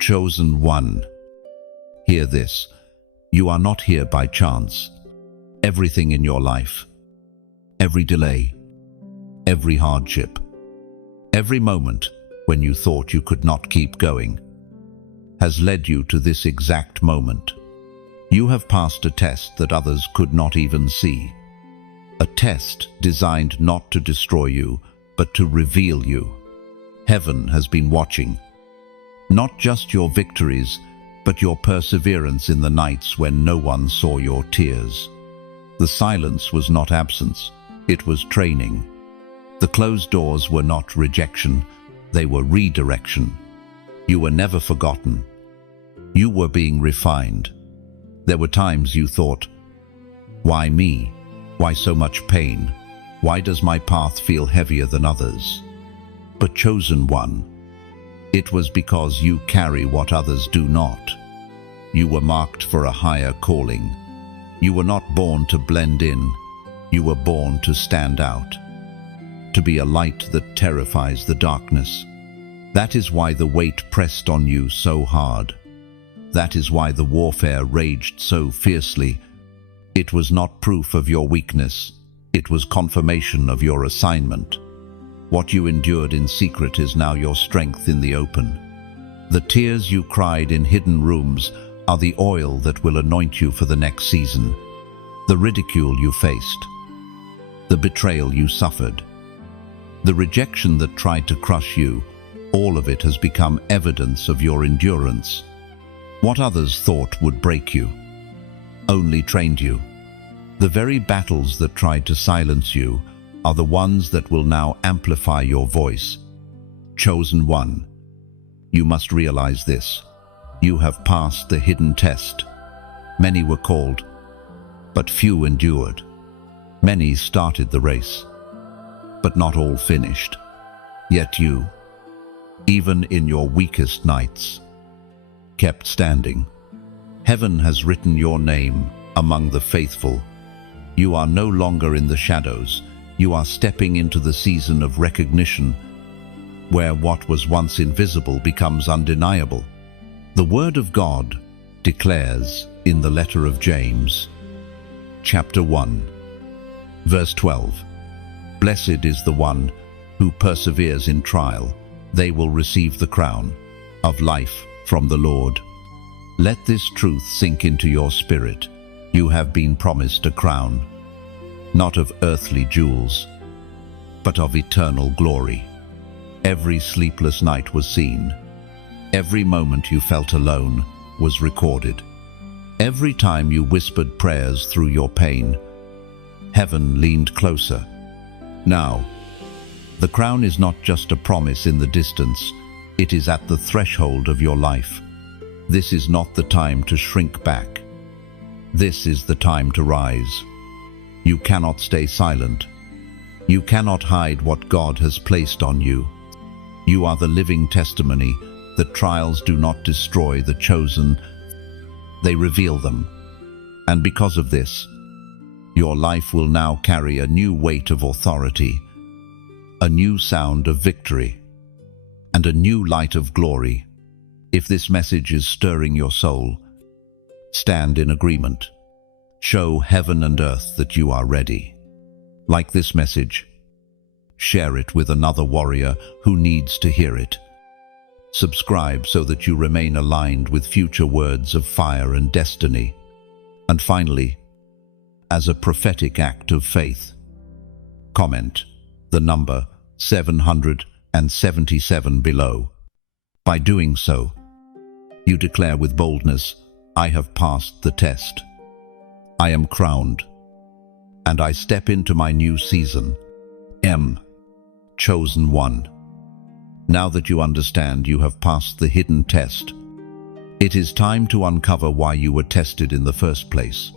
Chosen one. Hear this. You are not here by chance. Everything in your life, every delay, every hardship, every moment when you thought you could not keep going, has led you to this exact moment. You have passed a test that others could not even see. A test designed not to destroy you, but to reveal you. Heaven has been watching. Not just your victories, but your perseverance in the nights when no one saw your tears. The silence was not absence, it was training. The closed doors were not rejection, they were redirection. You were never forgotten. You were being refined. There were times you thought, why me? Why so much pain? Why does my path feel heavier than others? But chosen one, it was because you carry what others do not. You were marked for a higher calling. You were not born to blend in. You were born to stand out. To be a light that terrifies the darkness. That is why the weight pressed on you so hard. That is why the warfare raged so fiercely. It was not proof of your weakness. It was confirmation of your assignment. What you endured in secret is now your strength in the open. The tears you cried in hidden rooms are the oil that will anoint you for the next season. The ridicule you faced, the betrayal you suffered, the rejection that tried to crush you, all of it has become evidence of your endurance. What others thought would break you only trained you. The very battles that tried to silence you are the ones that will now amplify your voice. Chosen one, you must realize this. You have passed the hidden test. Many were called, but few endured. Many started the race, but not all finished. Yet you, even in your weakest nights, kept standing. Heaven has written your name among the faithful. You are no longer in the shadows. You are stepping into the season of recognition, where what was once invisible becomes undeniable. The Word of God declares in the letter of James, chapter 1, verse 12, "Blessed is the one who perseveres in trial. They will receive the crown of life from the Lord." Let this truth sink into your spirit. You have been promised a crown, not of earthly jewels, but of eternal glory. Every sleepless night was seen. Every moment you felt alone was recorded. Every time you whispered prayers through your pain, heaven leaned closer. Now, the crown is not just a promise in the distance, it is at the threshold of your life. This is not the time to shrink back. This is the time to rise. You cannot stay silent. You cannot hide what God has placed on you. You are the living testimony that trials do not destroy the chosen, they reveal them. And because of this, your life will now carry a new weight of authority, a new sound of victory, and a new light of glory. If this message is stirring your soul, stand in agreement. Show heaven and earth that you are ready. Like this message, share it with another warrior who needs to hear it. Subscribe so that you remain aligned with future words of fire and destiny. And finally, as a prophetic act of faith, comment the number 777 below. By doing so, you declare with boldness, I have passed the test. I am crowned, and I step into my new season. Chosen one. Now that you understand you have passed the hidden test, it is time to uncover why you were tested in the first place.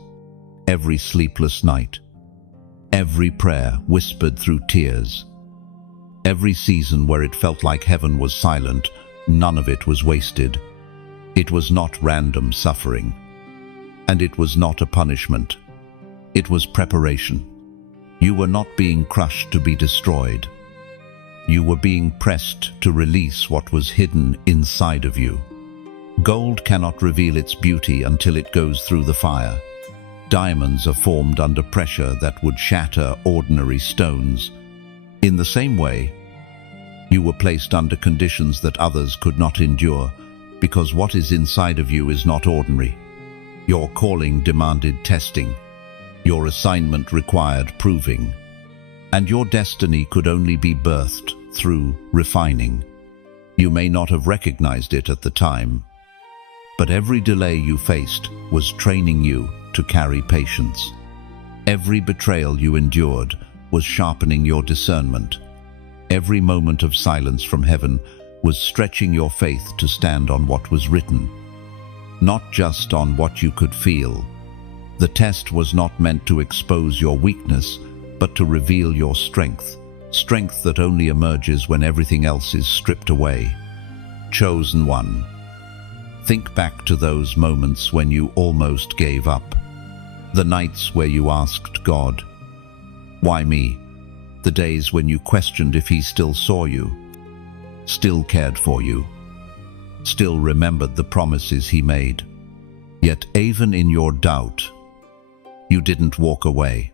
Every sleepless night, every prayer whispered through tears, every season where it felt like heaven was silent, none of it was wasted. It was not random suffering, and it was not a punishment. It was preparation. You were not being crushed to be destroyed. You were being pressed to release what was hidden inside of you. Gold cannot reveal its beauty until it goes through the fire. Diamonds are formed under pressure that would shatter ordinary stones. In the same way, you were placed under conditions that others could not endure, because what is inside of you is not ordinary. Your calling demanded testing. Your assignment required proving. And your destiny could only be birthed through refining. You may not have recognized it at the time, but every delay you faced was training you to carry patience. Every betrayal you endured was sharpening your discernment. Every moment of silence from heaven was stretching your faith to stand on what was written, not just on what you could feel. The test was not meant to expose your weakness, but to reveal your strength, strength that only emerges when everything else is stripped away. Chosen one. Think back to those moments when you almost gave up. The nights where you asked God, "Why me?" The days when you questioned if He still saw you, still cared for you, still remembered the promises He made. Yet even in your doubt, you didn't walk away.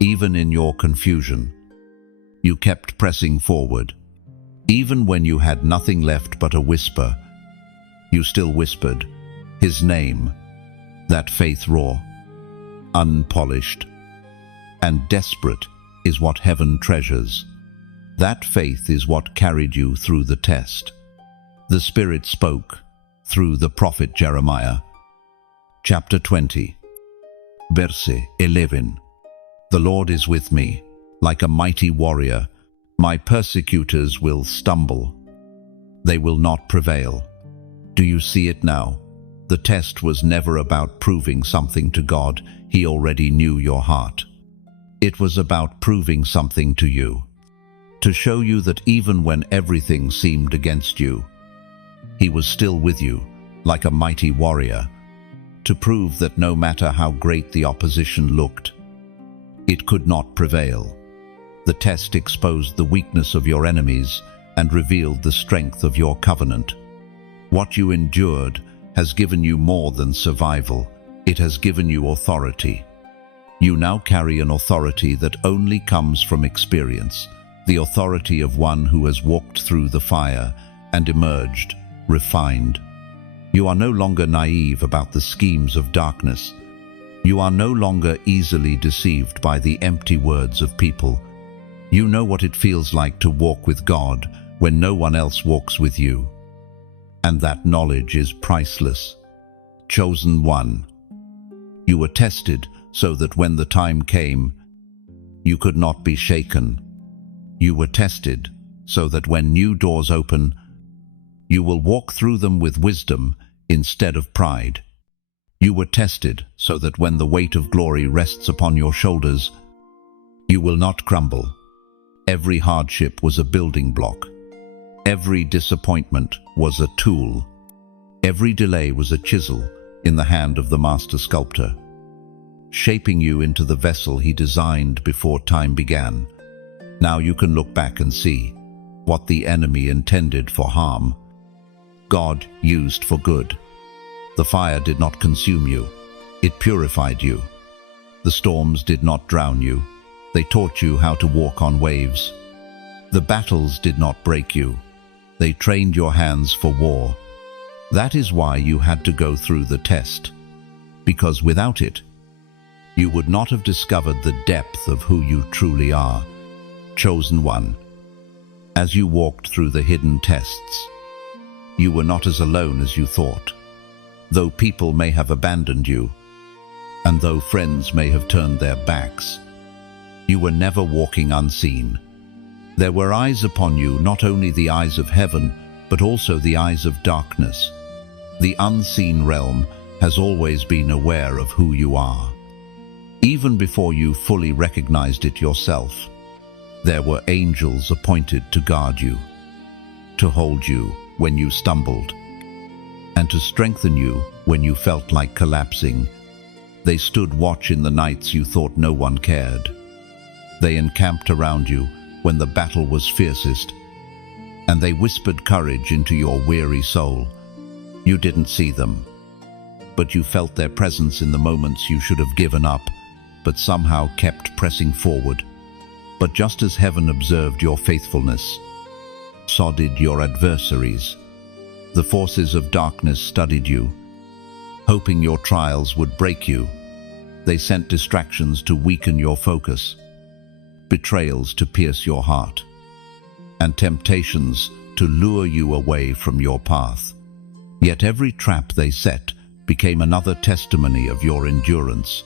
Even in your confusion, you kept pressing forward. Even when you had nothing left but a whisper, you still whispered His name. That faith raw, unpolished, and desperate is what heaven treasures. That faith is what carried you through the test. The Spirit spoke through the prophet Jeremiah. Chapter 20, verse 11. The Lord is with me, like a mighty warrior. My persecutors will stumble. They will not prevail. Do you see it now? The test was never about proving something to God. He already knew your heart. It was about proving something to you, to show you that even when everything seemed against you, He was still with you, like a mighty warrior, to prove that no matter how great the opposition looked, it could not prevail. The test exposed the weakness of your enemies and revealed the strength of your covenant. What you endured has given you more than survival. It has given you authority. You now carry an authority that only comes from experience, the authority of one who has walked through the fire and emerged refined. You are no longer naive about the schemes of darkness. You are no longer easily deceived by the empty words of people. You know what it feels like to walk with God when no one else walks with you. And that knowledge is priceless. Chosen one. You were tested so that when the time came, you could not be shaken. You were tested so that when new doors open, you will walk through them with wisdom instead of pride. You were tested so that when the weight of glory rests upon your shoulders, you will not crumble. Every hardship was a building block. Every disappointment was a tool. Every delay was a chisel in the hand of the master sculptor, shaping you into the vessel He designed before time began. Now you can look back and see what the enemy intended for harm, God used for good. The fire did not consume you. It purified you. The storms did not drown you. They taught you how to walk on waves. The battles did not break you. They trained your hands for war. That is why you had to go through the test, because without it, you would not have discovered the depth of who you truly are. Chosen one. As you walked through the hidden tests, you were not as alone as you thought. Though people may have abandoned you, and though friends may have turned their backs, you were never walking unseen. There were eyes upon you, not only the eyes of heaven, but also the eyes of darkness. The unseen realm has always been aware of who you are. Even before you fully recognized it yourself, there were angels appointed to guard you, to hold you when you stumbled, and to strengthen you when you felt like collapsing. They stood watch in the nights you thought no one cared. They encamped around you when the battle was fiercest, and they whispered courage into your weary soul. You didn't see them, but you felt their presence in the moments you should have given up, but somehow kept pressing forward. But just as heaven observed your faithfulness, so did your adversaries. The forces of darkness studied you, hoping your trials would break you. They sent distractions to weaken your focus, betrayals to pierce your heart, and temptations to lure you away from your path. Yet every trap they set became another testimony of your endurance.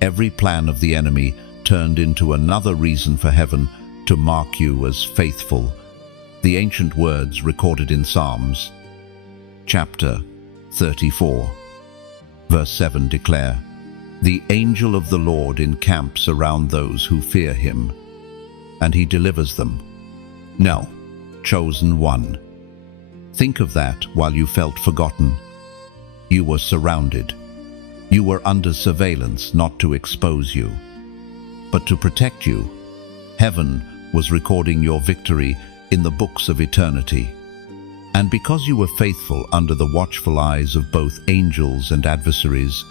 Every plan of the enemy turned into another reason for heaven to mark you as faithful. The ancient words recorded in Psalms, chapter 34, verse 7 declare, "The angel of the Lord encamps around those who fear him, and he delivers them." Now, chosen one, think of that while you felt forgotten. You were surrounded. You were under surveillance, not to expose you, but to protect you. Heaven was recording your victory in the books of eternity. And because you were faithful under the watchful eyes of both angels and adversaries,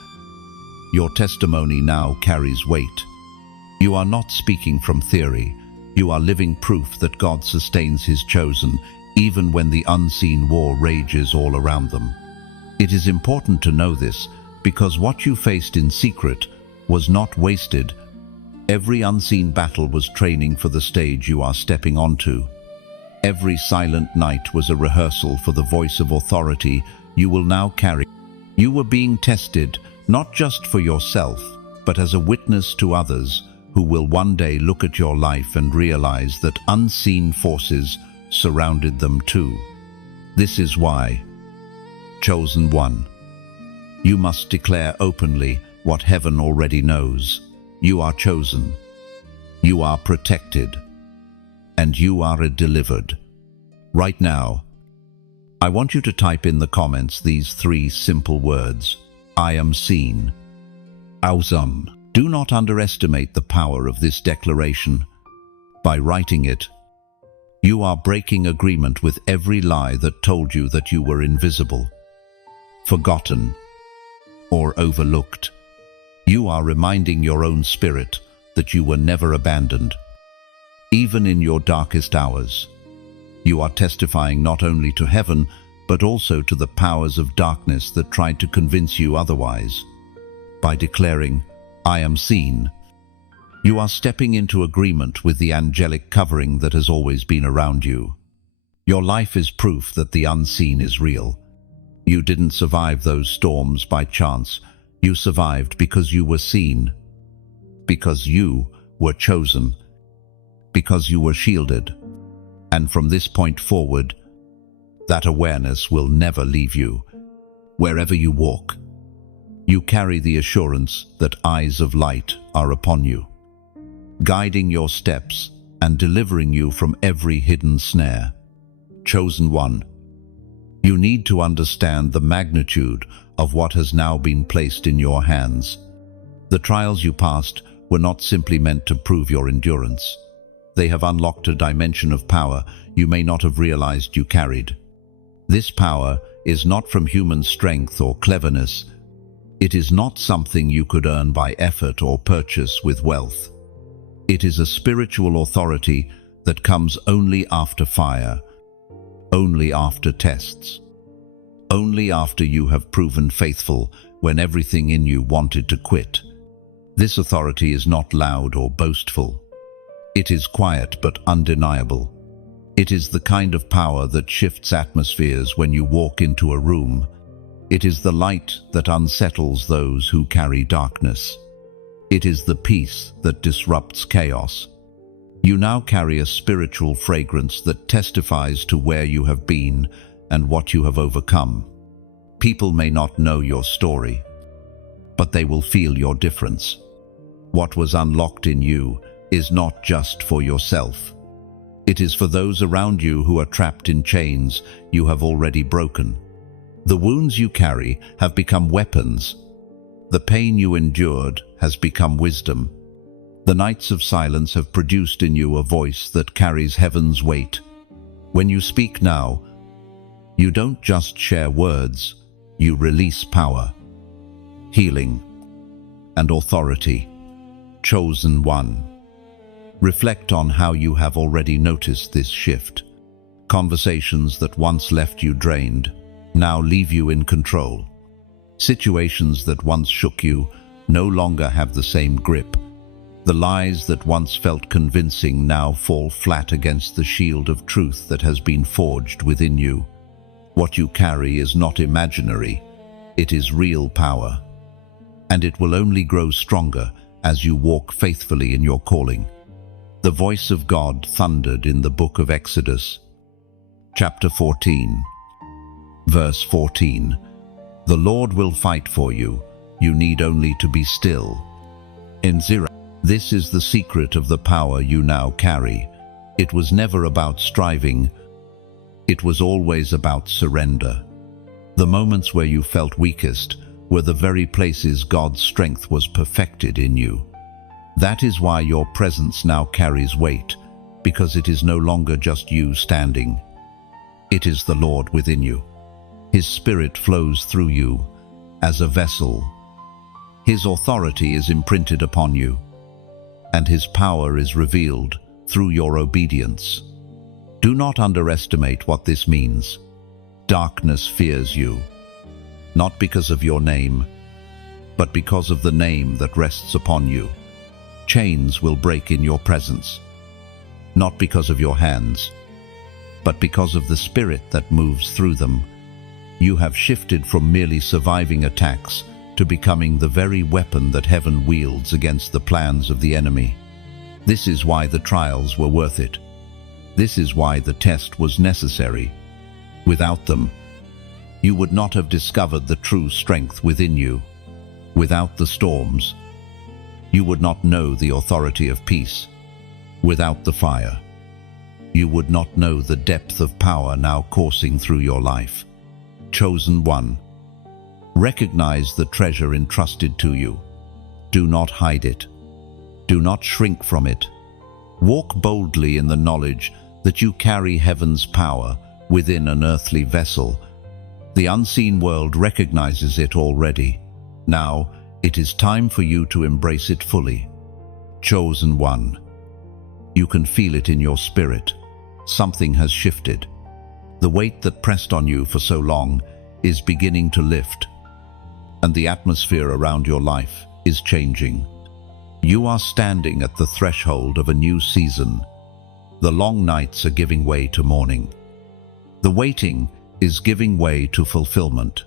your testimony now carries weight. You are not speaking from theory. You are living proof that God sustains his chosen, even when the unseen war rages all around them. It is important to know this, because what you faced in secret was not wasted. Every unseen battle was training for the stage you are stepping onto. Every silent night was a rehearsal for the voice of authority you will now carry. You were being tested, not just for yourself, but as a witness to others who will one day look at your life and realize that unseen forces surrounded them too. This is why, chosen one, you must declare openly what heaven already knows. You are chosen, you are protected, and you are delivered. Right now, I want you to type in the comments these 3 simple words: I am seen. Awesome. Do not underestimate the power of this declaration. By writing it, you are breaking agreement with every lie that told you that you were invisible, forgotten, or overlooked. You are reminding your own spirit that you were never abandoned. Even in your darkest hours, you are testifying not only to heaven, but also to the powers of darkness that tried to convince you otherwise. By declaring, I am seen, you are stepping into agreement with the angelic covering that has always been around you. Your life is proof that the unseen is real. You didn't survive those storms by chance. You survived because you were seen, because you were chosen, because you were shielded. And from this point forward, that awareness will never leave you. Wherever you walk, you carry the assurance that eyes of light are upon you, guiding your steps and delivering you from every hidden snare. Chosen one, you need to understand the magnitude of what has now been placed in your hands. The trials you passed were not simply meant to prove your endurance. They have unlocked a dimension of power you may not have realized you carried. This power is not from human strength or cleverness. It is not something you could earn by effort or purchase with wealth. It is a spiritual authority that comes only after fire, only after tests, only after you have proven faithful when everything in you wanted to quit. This authority is not loud or boastful. It is quiet but undeniable. It is the kind of power that shifts atmospheres when you walk into a room. It is the light that unsettles those who carry darkness. It is the peace that disrupts chaos. You now carry a spiritual fragrance that testifies to where you have been and what you have overcome. People may not know your story, but they will feel your difference. What was unlocked in you is not just for yourself. It is for those around you who are trapped in chains you have already broken. The wounds you carry have become weapons. The pain you endured has become wisdom. The nights of silence have produced in you a voice that carries heaven's weight. When you speak now, You don't just share words, you release power, healing, and authority. Chosen one. Reflect on how you have already noticed this shift. Conversations that once left you drained now leave you in control. Situations that once shook you no longer have the same grip. The lies that once felt convincing now fall flat against the shield of truth that has been forged within you. What you carry is not imaginary, it is real power. And it will only grow stronger as you walk faithfully in your calling. The voice of God thundered in the book of Exodus, chapter 14, verse 14. The Lord will fight for you, you need only to be still. In Zerah, this is the secret of the power you now carry. It was never about striving, it was always about surrender. The moments where you felt weakest were the very places God's strength was perfected in you. That is why your presence now carries weight, because it is no longer just you standing. It is the Lord within you. His Spirit flows through you as a vessel. His authority is imprinted upon you, and His power is revealed through your obedience. Do not underestimate what this means. Darkness fears you, not because of your name, but because of the name that rests upon you. Chains will break in your presence, not because of your hands, but because of the Spirit that moves through them. You have shifted from merely surviving attacks to becoming the very weapon that heaven wields against the plans of the enemy. This is why the trials were worth it. This is why the test was necessary. Without them, you would not have discovered the true strength within you. Without the storms, you would not know the authority of peace. Without the fire, you would not know the depth of power now coursing through your life. Chosen one. Recognize the treasure entrusted to you. Do not hide it. Do not shrink from it. Walk boldly in the knowledge that you carry heaven's power within an earthly vessel. The unseen world recognizes it already. Now, it is time for you to embrace it fully. Chosen one. You can feel it in your spirit. Something has shifted. The weight that pressed on you for so long is beginning to lift, and the atmosphere around your life is changing. You are standing at the threshold of a new season. The long nights are giving way to morning. The waiting is giving way to fulfillment,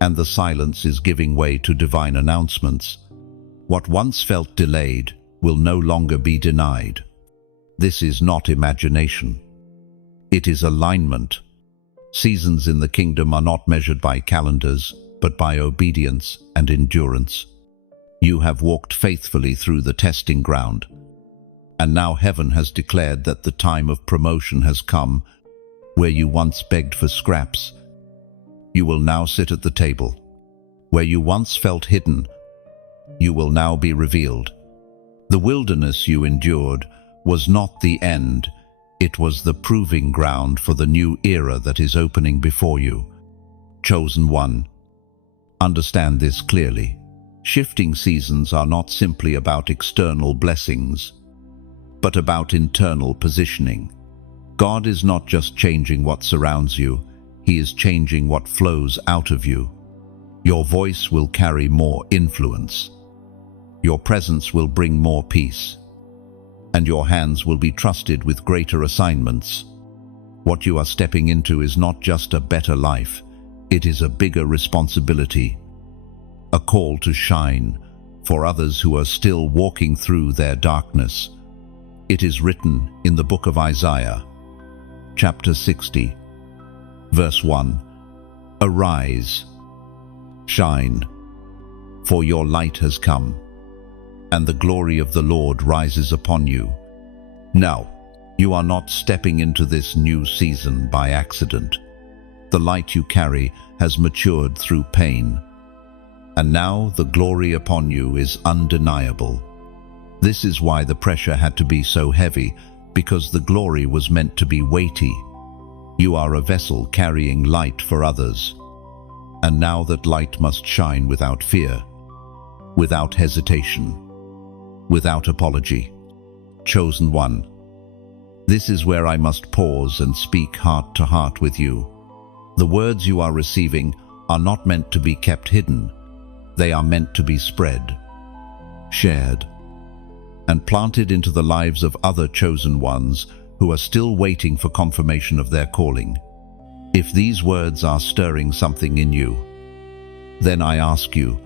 and the silence is giving way to divine announcements. What once felt delayed will no longer be denied. This is not imagination. It is alignment. Seasons in the kingdom are not measured by calendars, but by obedience and endurance. You have walked faithfully through the testing ground, and now heaven has declared that the time of promotion has come. Where you once begged for scraps, you will now sit at the table. Where you once felt hidden, you will now be revealed. The wilderness you endured was not the end, it was the proving ground for the new era that is opening before you. Chosen one. Understand this clearly. Shifting seasons are not simply about external blessings, but about internal positioning. God is not just changing what surrounds you, He is changing what flows out of you. Your voice will carry more influence. Your presence will bring more peace. And your hands will be trusted with greater assignments. What you are stepping into is not just a better life, it is a bigger responsibility. A call to shine for others who are still walking through their darkness. It is written in the book of Isaiah, chapter 60, verse 1. Arise, shine, for your light has come, and the glory of the Lord rises upon you. Now, you are not stepping into this new season by accident. The light you carry has matured through pain, and now the glory upon you is undeniable. This is why the pressure had to be so heavy, because the glory was meant to be weighty. You are a vessel carrying light for others. And now that light must shine without fear, without hesitation, without apology. Chosen one, this is where I must pause and speak heart to heart with you. The words you are receiving are not meant to be kept hidden. They are meant to be spread, shared, and planted into the lives of other chosen ones who are still waiting for confirmation of their calling. If these words are stirring something in you, then I ask you,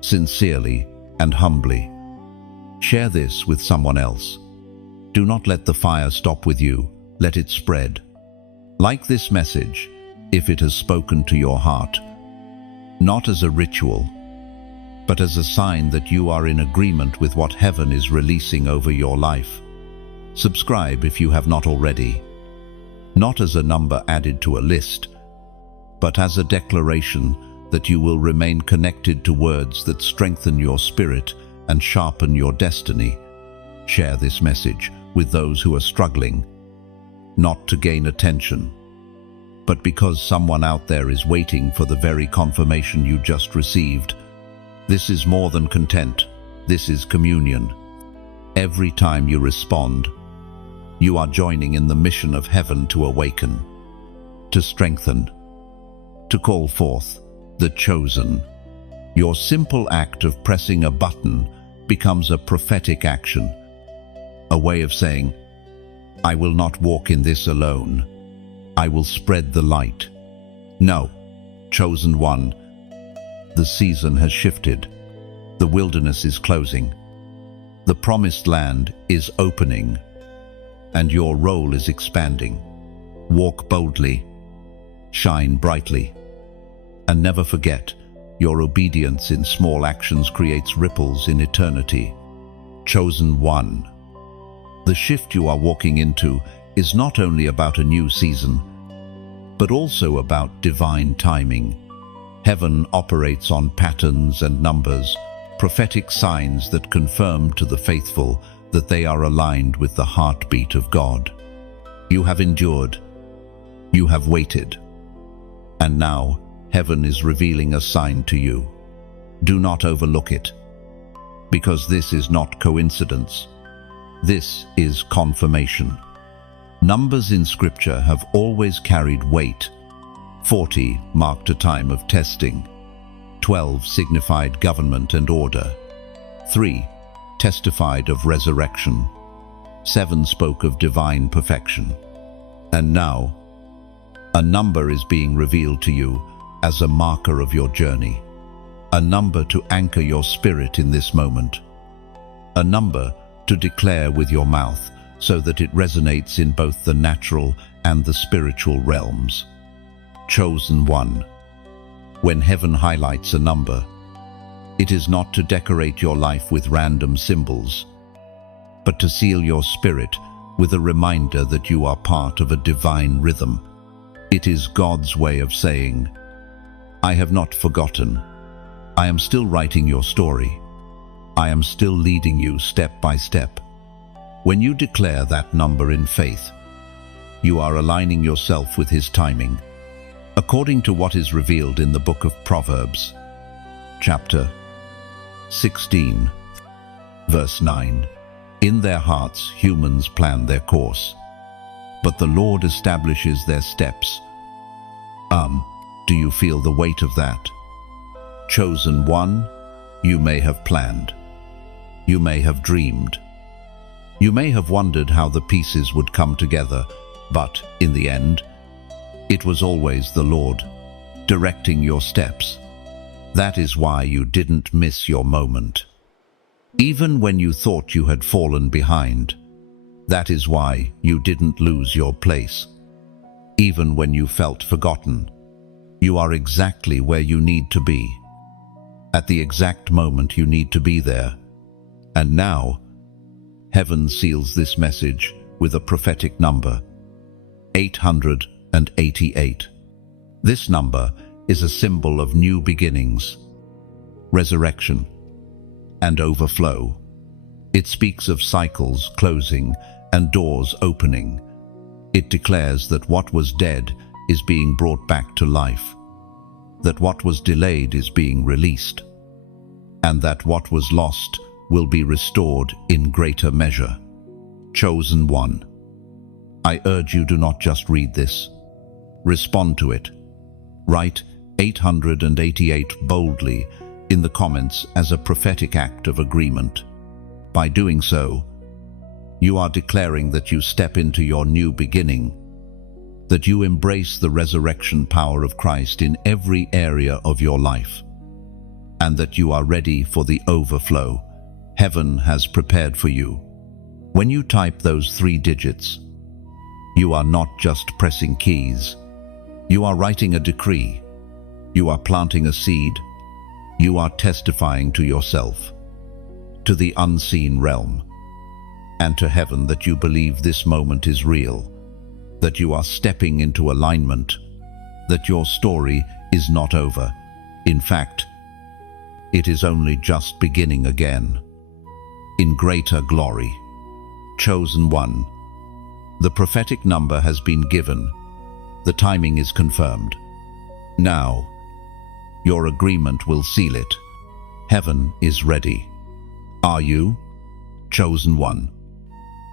sincerely and humbly, share this with someone else. Do not let the fire stop with you. Let it spread. Like this message, if it has spoken to your heart, not as a ritual, but as a sign that you are in agreement with what heaven is releasing over your life. Subscribe if you have not already, not as a number added to a list, but as a declaration that you will remain connected to words that strengthen your spirit and sharpen your destiny. Share this message with those who are struggling, not to gain attention, but because someone out there is waiting for the very confirmation you just received. This is more than content. This is communion. Every time you respond, you are joining in the mission of heaven to awaken, to strengthen, to call forth the chosen. Your simple act of pressing a button becomes a prophetic action, a way of saying, I will not walk in this alone. I will spread the light. No, chosen one, the season has shifted. The wilderness is closing. The promised land is opening, and your role is expanding. Walk boldly, shine brightly, and never forget, your obedience in small actions creates ripples in eternity. Chosen one, the shift you are walking into is not only about a new season, but also about divine timing. Heaven operates on patterns and numbers, prophetic signs that confirm to the faithful that they are aligned with the heartbeat of God. You have endured, you have waited, and now heaven is revealing a sign to you. Do not overlook it, because this is not coincidence. This is confirmation. Numbers in Scripture have always carried weight. 40 marked a time of testing. 12 signified government and order. 3 testified of resurrection. 7 spoke of divine perfection. And now, a number is being revealed to you as a marker of your journey. A number to anchor your spirit in this moment. A number to declare with your mouth so that it resonates in both the natural and the spiritual realms. Chosen one. When heaven highlights a number, it is not to decorate your life with random symbols, but to seal your spirit with a reminder that you are part of a divine rhythm. It is God's way of saying, I have not forgotten. I am still writing your story. I am still leading you step by step. When you declare that number in faith, you are aligning yourself with His timing, according to what is revealed in the book of Proverbs, chapter 16, verse 9. In their hearts humans plan their course, but the Lord establishes their steps. Do you feel the weight of that? Chosen one, you may have planned. You may have dreamed. You may have wondered how the pieces would come together, but in the end, it was always the Lord directing your steps. That is why you didn't miss your moment. Even when you thought you had fallen behind, that is why you didn't lose your place. Even when you felt forgotten, you are exactly where you need to be, at the exact moment you need to be there. And now, heaven seals this message with a prophetic number, 888. This number is a symbol of new beginnings, resurrection, and overflow. It speaks of cycles closing and doors opening. It declares that what was dead is being brought back to life, that what was delayed is being released, and that what was lost will be restored in greater measure. Chosen one. I urge you, do not just read this. Respond to it. Write 888 boldly in the comments as a prophetic act of agreement. By doing so, you are declaring that you step into your new beginning, that you embrace the resurrection power of Christ in every area of your life, and that you are ready for the overflow heaven has prepared for you. When you type those 3 digits, you are not just pressing keys. You are writing a decree. You are planting a seed. You are testifying to yourself, to the unseen realm, and to heaven that you believe this moment is real, that you are stepping into alignment, that your story is not over. In fact, it is only just beginning again, in greater glory. Chosen one. The prophetic number has been given. The timing is confirmed. Now, your agreement will seal it. Heaven is ready. Are you? Chosen one.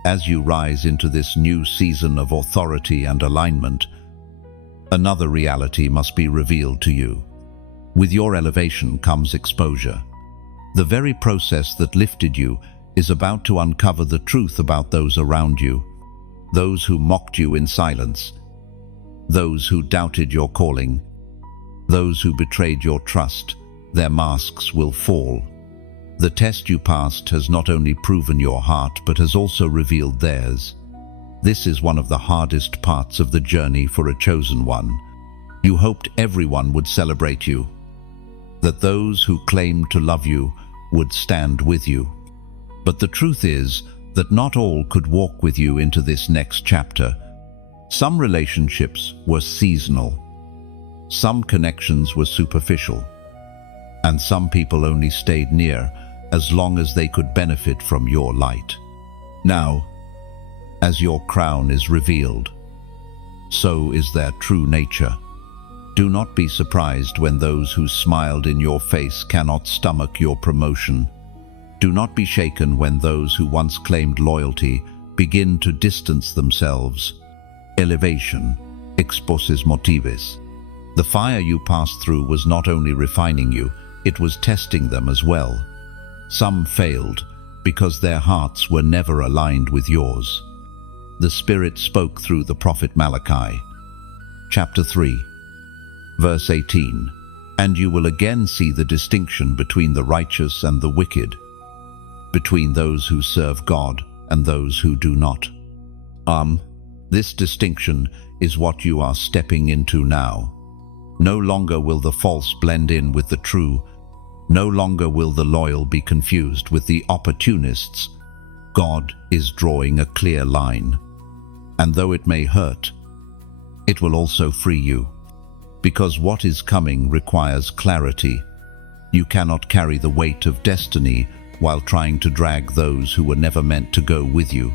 As you rise into this new season of authority and alignment, another reality must be revealed to you. With your elevation comes exposure. The very process that lifted you is about to uncover the truth about those around you, those who mocked you in silence, those who doubted your calling, those who betrayed your trust. Their masks will fall. The test you passed has not only proven your heart, but has also revealed theirs. This is one of the hardest parts of the journey for a chosen one. You hoped everyone would celebrate you, that those who claimed to love you would stand with you. But the truth is that not all could walk with you into this next chapter. Some relationships were seasonal, some connections were superficial, and some people only stayed near as long as they could benefit from your light. Now, as your crown is revealed, so is their true nature. Do not be surprised when those who smiled in your face cannot stomach your promotion. Do not be shaken when those who once claimed loyalty begin to distance themselves. Elevation exposes motives. The fire you passed through was not only refining you, it was testing them as well. Some failed because their hearts were never aligned with yours. The Spirit spoke through the prophet Malachi. Chapter 3, verse 18. And you will again see the distinction between the righteous and the wicked, between those who serve God and those who do not. This distinction is what you are stepping into now. No longer will the false blend in with the true. No longer will the loyal be confused with the opportunists. God is drawing a clear line. And though it may hurt, it will also free you. Because what is coming requires clarity. You cannot carry the weight of destiny while trying to drag those who were never meant to go with you.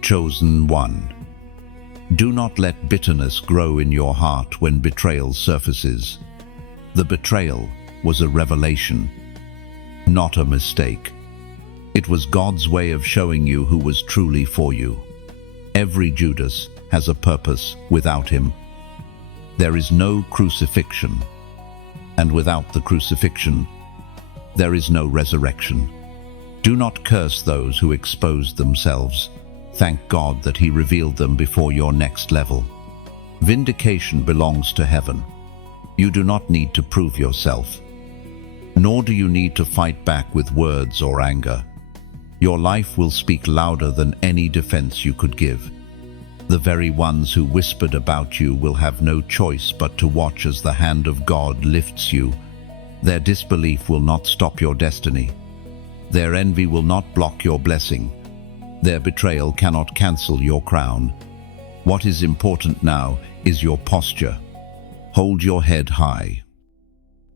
Chosen one. Do not let bitterness grow in your heart when betrayal surfaces. The betrayal was a revelation, not a mistake. It was God's way of showing you who was truly for you. Every Judas has a purpose without him. There is no crucifixion, and without the crucifixion, there is no resurrection. Do not curse those who exposed themselves. Thank God that He revealed them before your next level. Vindication belongs to heaven. You do not need to prove yourself, nor do you need to fight back with words or anger. Your life will speak louder than any defense you could give. The very ones who whispered about you will have no choice but to watch as the hand of God lifts you. Their disbelief will not stop your destiny. Their envy will not block your blessing. Their betrayal cannot cancel your crown. What is important now is your posture. Hold your head high,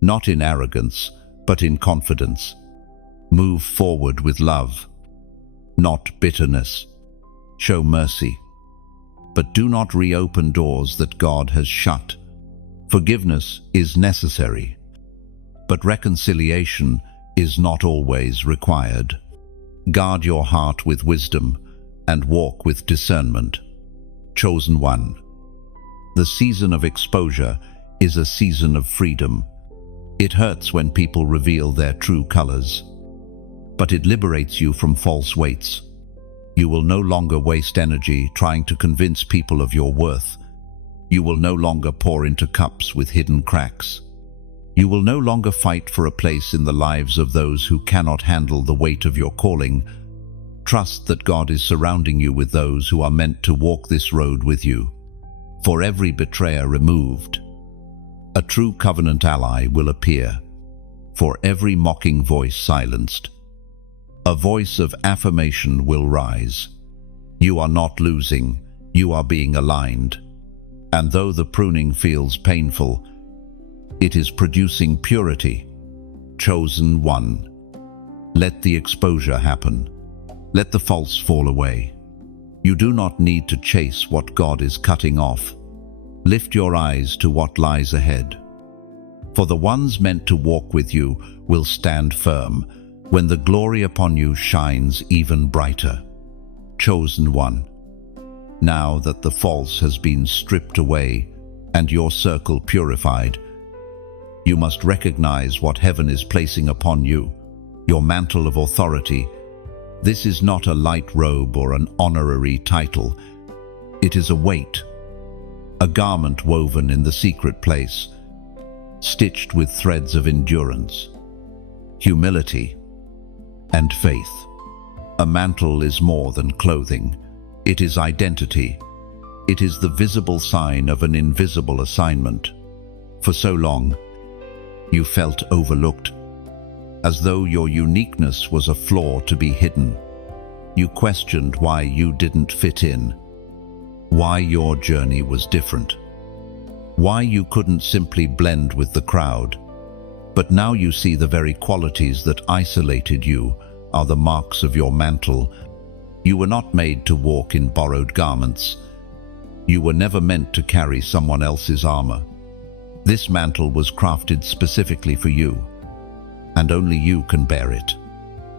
not in arrogance, but in confidence. Move forward with love, not bitterness. Show mercy, but do not reopen doors that God has shut. Forgiveness is necessary, but reconciliation is not always required. Guard your heart with wisdom and walk with discernment. Chosen one. The season of exposure is a season of freedom. It hurts when people reveal their true colors, but it liberates you from false weights. You will no longer waste energy trying to convince people of your worth. You will no longer pour into cups with hidden cracks. You will no longer fight for a place in the lives of those who cannot handle the weight of your calling. Trust that God is surrounding you with those who are meant to walk this road with you. For every betrayer removed, a true covenant ally will appear. For every mocking voice silenced, a voice of affirmation will rise. You are not losing, you are being aligned. And though the pruning feels painful, it is producing purity. Chosen one. Let the exposure happen. Let the false fall away. You do not need to chase what God is cutting off. Lift your eyes to what lies ahead. For the ones meant to walk with you will stand firm when the glory upon you shines even brighter. Chosen one. Now that the false has been stripped away and your circle purified, you must recognize what heaven is placing upon you, your mantle of authority. This is not a light robe or an honorary title. It is a weight, a garment woven in the secret place, stitched with threads of endurance, humility, and faith. A mantle is more than clothing. It is identity. It is the visible sign of an invisible assignment. For so long, you felt overlooked, as though your uniqueness was a flaw to be hidden. You questioned why you didn't fit in, why your journey was different, why you couldn't simply blend with the crowd. But now you see the very qualities that isolated you are the marks of your mantle. You were not made to walk in borrowed garments. You were never meant to carry someone else's armor. This mantle was crafted specifically for you, and only you can bear it.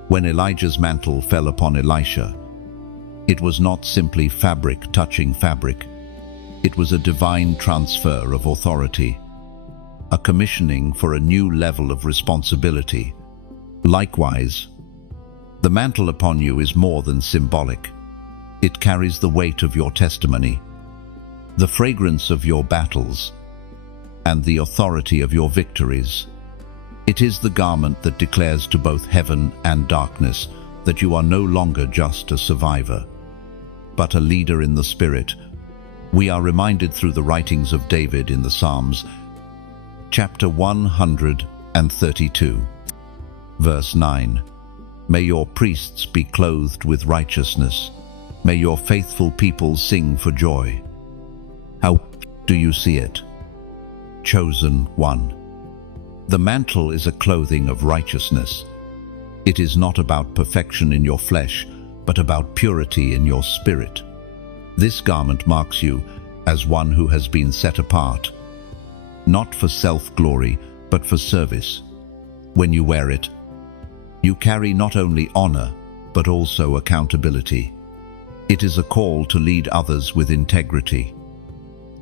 When Elijah's mantle fell upon Elisha, it was not simply fabric touching fabric. It was a divine transfer of authority, a commissioning for a new level of responsibility. Likewise, the mantle upon you is more than symbolic. It carries the weight of your testimony, the fragrance of your battles, and the authority of your victories. It is the garment that declares to both heaven and darkness that you are no longer just a survivor, but a leader in the Spirit. We are reminded through the writings of David in the Psalms, chapter 132, verse 9. May your priests be clothed with righteousness. May your faithful people sing for joy. How do you see it? Chosen one. The mantle is a clothing of righteousness. It is not about perfection in your flesh, but about purity in your spirit. This garment marks you as one who has been set apart, not for self-glory, but for service. When you wear it, you carry not only honor, but also accountability. It is a call to lead others with integrity,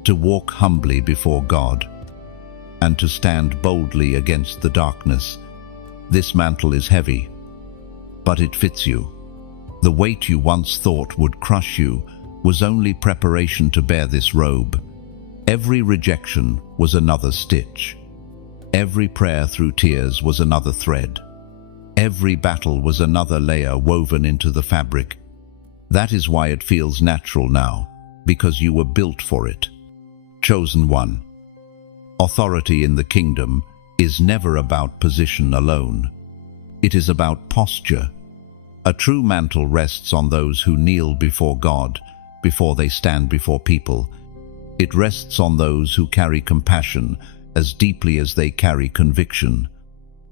to walk humbly before God, and to stand boldly against the darkness. This mantle is heavy, but it fits you. The weight you once thought would crush you was only preparation to bear this robe. Every rejection was another stitch. Every prayer through tears was another thread. Every battle was another layer woven into the fabric. That is why it feels natural now, because you were built for it. Chosen one. Authority in the kingdom is never about position alone. It is about posture. A true mantle rests on those who kneel before God, before they stand before people. It rests on those who carry compassion as deeply as they carry conviction.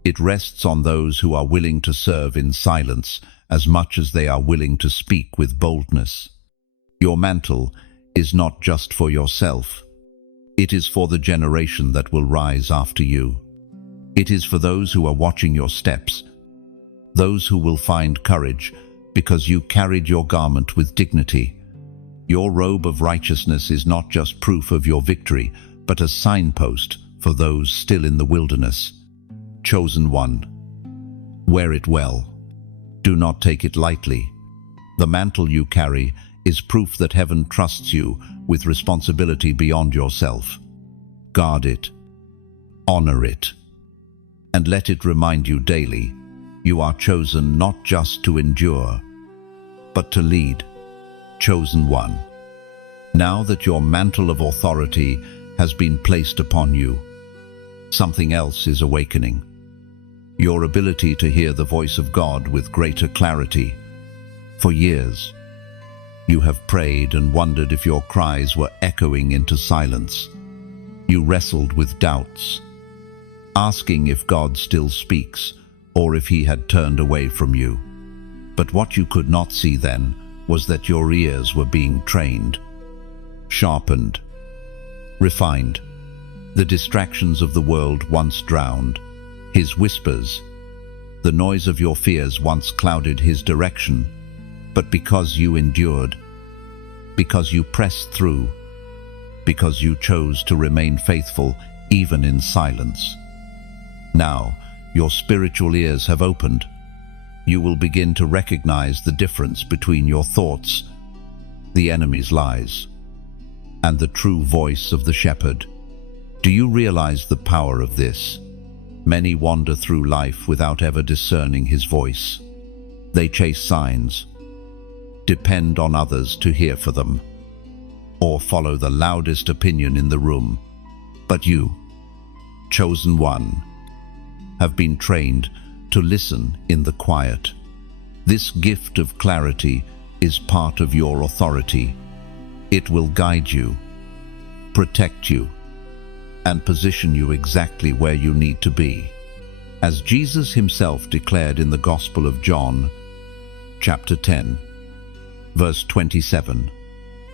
It rests on those who are willing to serve in silence as much as they are willing to speak with boldness. Your mantle is not just for yourself. It is for the generation that will rise after you. It is for those who are watching your steps, those who will find courage because you carried your garment with dignity. Your robe of righteousness is not just proof of your victory, but a signpost for those still in the wilderness. Chosen one, wear it well. Do not take it lightly. The mantle you carry is proof that heaven trusts you with responsibility beyond yourself. Guard it, honor it, and let it remind you daily, you are chosen not just to endure, but to lead. Chosen one. Now that your mantle of authority has been placed upon you, something else is awakening. Your ability to hear the voice of God with greater clarity. For years, you have prayed and wondered if your cries were echoing into silence. You wrestled with doubts, asking if God still speaks or if he had turned away from you. But what you could not see then was that your ears were being trained, sharpened, refined. The distractions of the world once drowned his whispers. The noise of your fears once clouded his direction. But because you endured, because you pressed through, because you chose to remain faithful even in silence, now your spiritual ears have opened. You will begin to recognize the difference between your thoughts, the enemy's lies, and the true voice of the shepherd. Do you realize the power of this? Many wander through life without ever discerning his voice. They chase signs, depend on others to hear for them, or follow the loudest opinion in the room. But you, chosen one, have been trained to listen in the quiet. This gift of clarity is part of your authority. It will guide you, protect you, and position you exactly where you need to be. As Jesus himself declared in the Gospel of John, chapter 10, verse 27,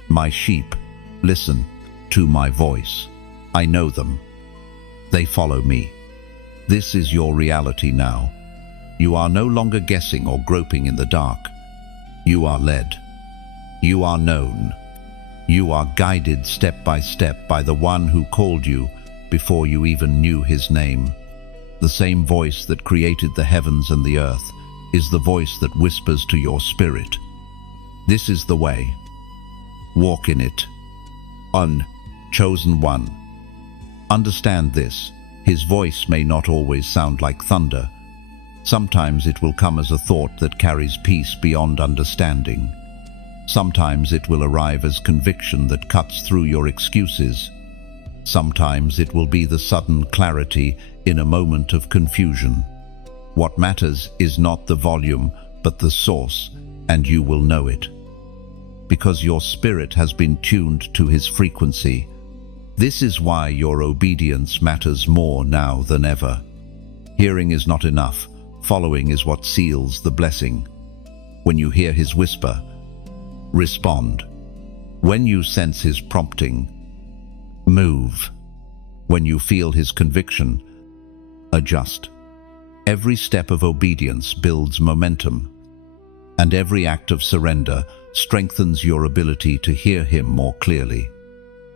"My sheep listen to my voice. I know them. They follow me." This is your reality now. You are no longer guessing or groping in the dark. You are led. You are known. You are guided step by step by the one who called you before you even knew his name. The same voice that created the heavens and the earth is the voice that whispers to your spirit. This is the way. Walk in it. Chosen one. Understand this. His voice may not always sound like thunder. Sometimes it will come as a thought that carries peace beyond understanding. Sometimes it will arrive as conviction that cuts through your excuses. Sometimes it will be the sudden clarity in a moment of confusion. What matters is not the volume, but the source, and you will know it. Because your spirit has been tuned to his frequency. This is why your obedience matters more now than ever. Hearing is not enough. Following is what seals the blessing. When you hear his whisper, respond. When you sense his prompting, move. When you feel his conviction, adjust. Every step of obedience builds momentum, and every act of surrender strengthens your ability to hear him more clearly.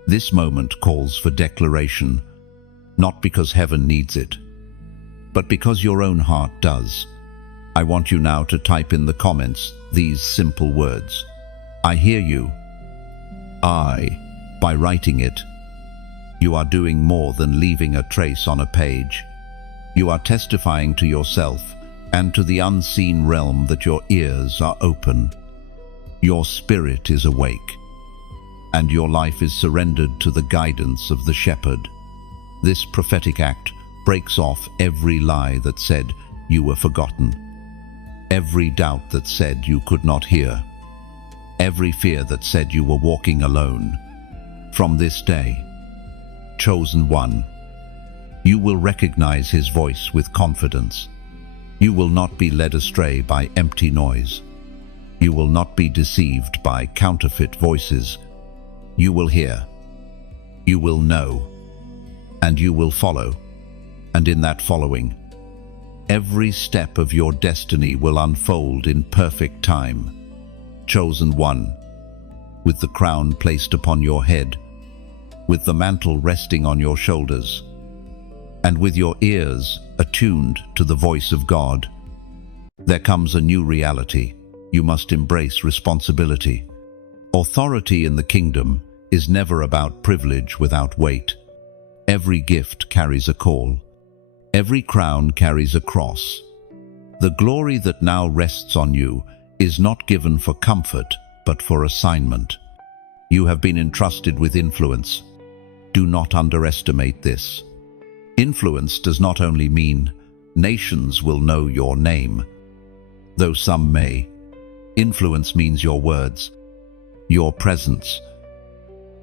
This moment calls for declaration, not because heaven needs it, but because your own heart does. I want you now to type in the comments these simple words. I hear you. By writing it, you are doing more than leaving a trace on a page. You are testifying to yourself and to the unseen realm that your ears are open. Your spirit is awake, and your life is surrendered to the guidance of the shepherd. This prophetic act breaks off every lie that said you were forgotten, every doubt that said you could not hear, every fear that said you were walking alone. From this day, chosen one, you will recognize his voice with confidence. You will not be led astray by empty noise. You will not be deceived by counterfeit voices. You will hear, you will know, and you will follow. And in that following, every step of your destiny will unfold in perfect time. Chosen one, with the crown placed upon your head, with the mantle resting on your shoulders, and with your ears attuned to the voice of God, there comes a new reality. You must embrace responsibility. Authority in the kingdom is never about privilege without weight. Every gift carries a call. Every crown carries a cross. The glory that now rests on you is not given for comfort, but for assignment. You have been entrusted with influence. Do not underestimate this. Influence does not only mean nations will know your name, though some may. Influence means your words, your presence,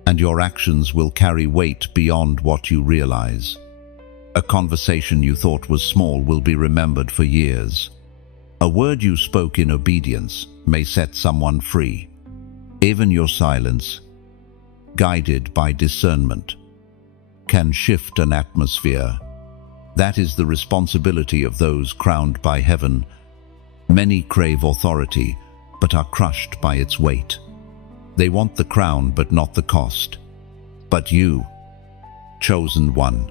and your actions will carry weight beyond what you realize. A conversation you thought was small will be remembered for years. A word you spoke in obedience may set someone free. Even your silence, guided by discernment, can shift an atmosphere. That is the responsibility of those crowned by heaven. Many crave authority, but are crushed by its weight. They want the crown, but not the cost. But you, chosen one,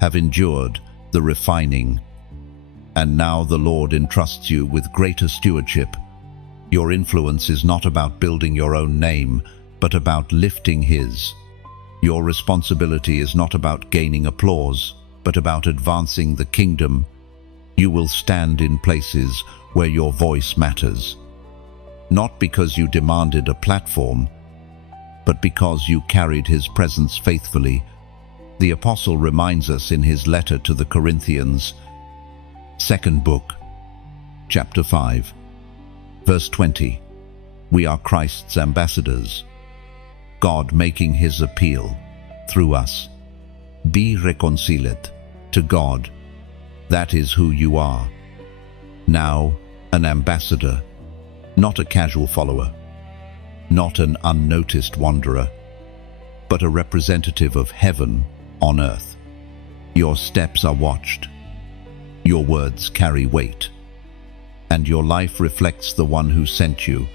have endured the refining, and now the Lord entrusts you with greater stewardship. Your influence is not about building your own name, but about lifting His. Your responsibility is not about gaining applause, but about advancing the kingdom. You will stand in places where your voice matters, not because you demanded a platform, but because you carried His presence faithfully. The Apostle reminds us in his letter to the Corinthians, 2nd book, chapter 5, verse 20, we are Christ's ambassadors, God making His appeal through us. Be reconciled to God. That is who you are. Now, an ambassador, not a casual follower, not an unnoticed wanderer, but a representative of heaven on earth. Your steps are watched, your words carry weight, and your life reflects the one who sent you.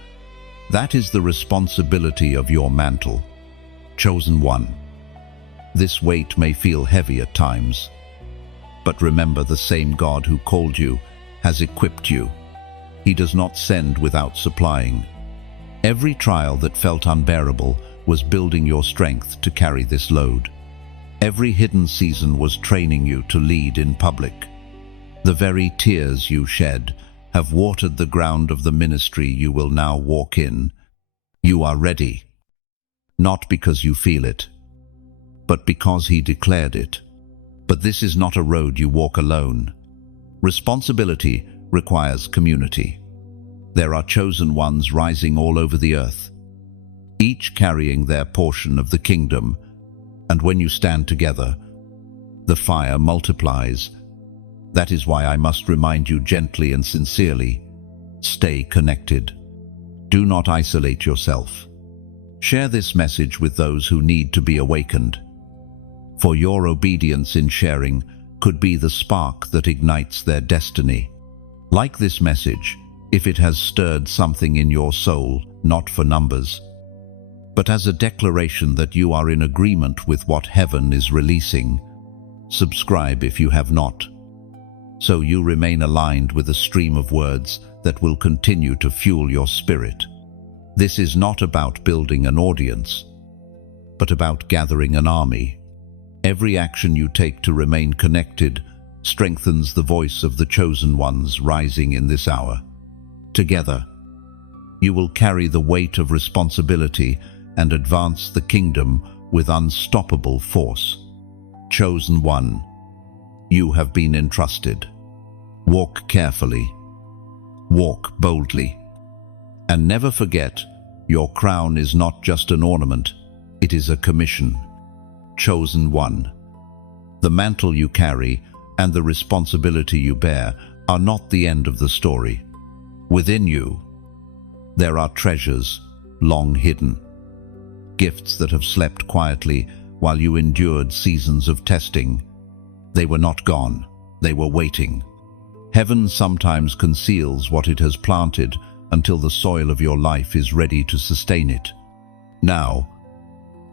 That is the responsibility of your mantle. Chosen one. This weight may feel heavy at times, but remember, the same God who called you has equipped you. He does not send without supplying. Every trial that felt unbearable was building your strength to carry this load. Every hidden season was training you to lead in public. The very tears you shed have watered the ground of the ministry you will now walk in. You are ready, not because you feel it, but because He declared it. But this is not a road you walk alone. Responsibility requires community. There are chosen ones rising all over the earth, each carrying their portion of the kingdom, and when you stand together, the fire multiplies. That is why I must remind you gently and sincerely, stay connected. Do not isolate yourself. Share this message with those who need to be awakened, for your obedience in sharing could be the spark that ignites their destiny. Like this message, if it has stirred something in your soul, not for numbers, but as a declaration that you are in agreement with what heaven is releasing, subscribe if you have not, so you remain aligned with a stream of words that will continue to fuel your spirit. This is not about building an audience, but about gathering an army. Every action you take to remain connected strengthens the voice of the chosen ones rising in this hour. Together, you will carry the weight of responsibility and advance the kingdom with unstoppable force. Chosen one, you have been entrusted. Walk carefully, walk boldly, and never forget, your crown is not just an ornament, it is a commission. Chosen one, the mantle you carry and the responsibility you bear are not the end of the story. Within you, there are treasures long hidden. gifts that have slept quietly while you endured seasons of testing. They were not gone, they were waiting. Heaven sometimes conceals what it has planted until the soil of your life is ready to sustain it. Now,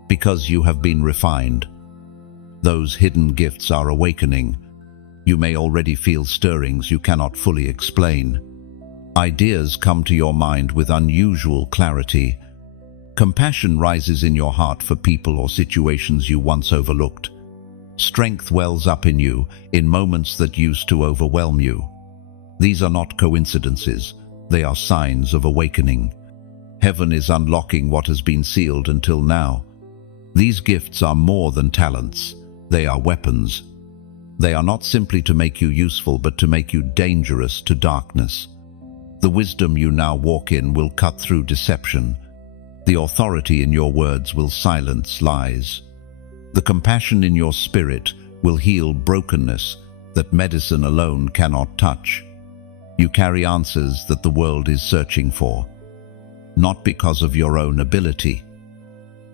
because you have been refined, those hidden gifts are awakening. You may already feel stirrings you cannot fully explain. Ideas come to your mind with unusual clarity. Compassion rises in your heart for people or situations you once overlooked. Strength wells up in you in moments that used to overwhelm you. These are not coincidences, they are signs of awakening. Heaven is unlocking what has been sealed until now. These gifts are more than talents, they are weapons. They are not simply to make you useful, but to make you dangerous to darkness. The wisdom you now walk in will cut through deception. The authority in your words will silence lies. The compassion in your spirit will heal brokenness that medicine alone cannot touch. You carry answers that the world is searching for, not because of your own ability,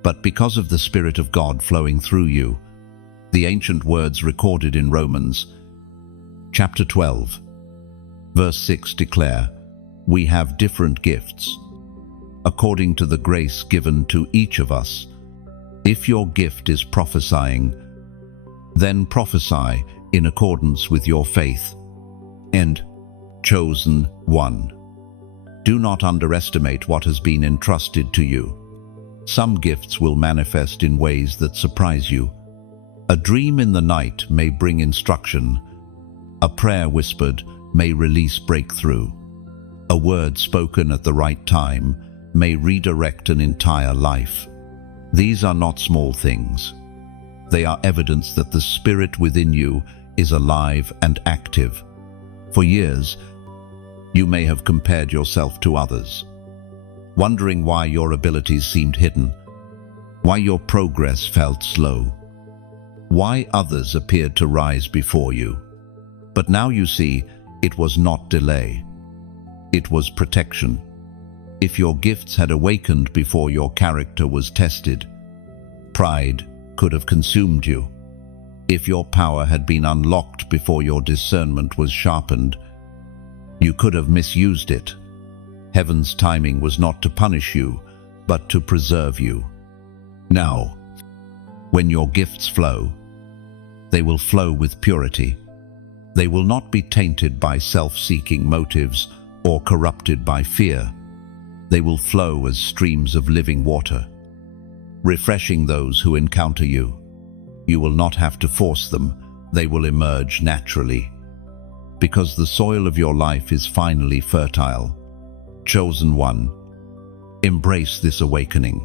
but because of the Spirit of God flowing through you. The ancient words recorded in Romans chapter 12, verse 6 declare, "We have different gifts, according to the grace given to each of us. If your gift is prophesying, then prophesy in accordance with your faith." And chosen one. Do not underestimate what has been entrusted to you. Some gifts will manifest in ways that surprise you. A dream in the night may bring instruction. A prayer whispered may release breakthrough. A word spoken at the right time may redirect an entire life. These are not small things. They are evidence that the Spirit within you is alive and active. For years, you may have compared yourself to others, wondering why your abilities seemed hidden, why your progress felt slow, why others appeared to rise before you. But now you see, it was not delay. It was protection. If your gifts had awakened before your character was tested, pride could have consumed you. If your power had been unlocked before your discernment was sharpened, you could have misused it. Heaven's timing was not to punish you, but to preserve you. Now, when your gifts flow, they will flow with purity. They will not be tainted by self-seeking motives or corrupted by fear. They will flow as streams of living water, refreshing those who encounter you. You will not have to force them, they will emerge naturally. Because the soil of your life is finally fertile. Chosen one, embrace this awakening.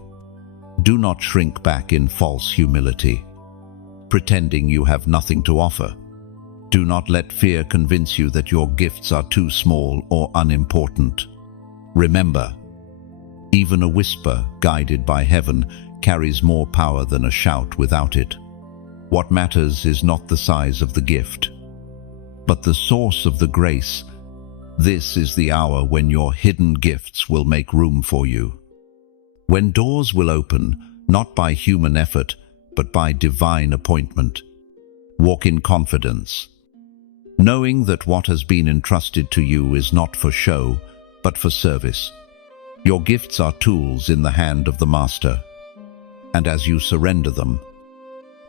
Do not shrink back in false humility, pretending you have nothing to offer. Do not let fear convince you that your gifts are too small or unimportant. Remember, even a whisper guided by heaven carries more power than a shout without it. What matters is not the size of the gift, but the source of the grace. This is the hour when your hidden gifts will make room for you. When doors will open, not by human effort, but by divine appointment. Walk in confidence, knowing that what has been entrusted to you is not for show, but for service. Your gifts are tools in the hand of the Master, and as you surrender them,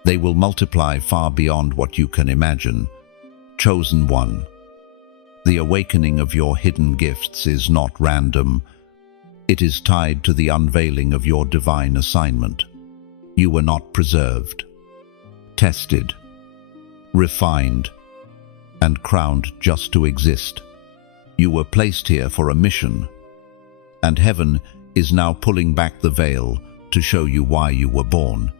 they will multiply far beyond what you can imagine. Chosen one, the awakening of your hidden gifts is not random. It is tied to the unveiling of your divine assignment. You were not preserved, tested, refined, and crowned just to exist. You were placed here for a mission, and heaven is now pulling back the veil to show you why you were born.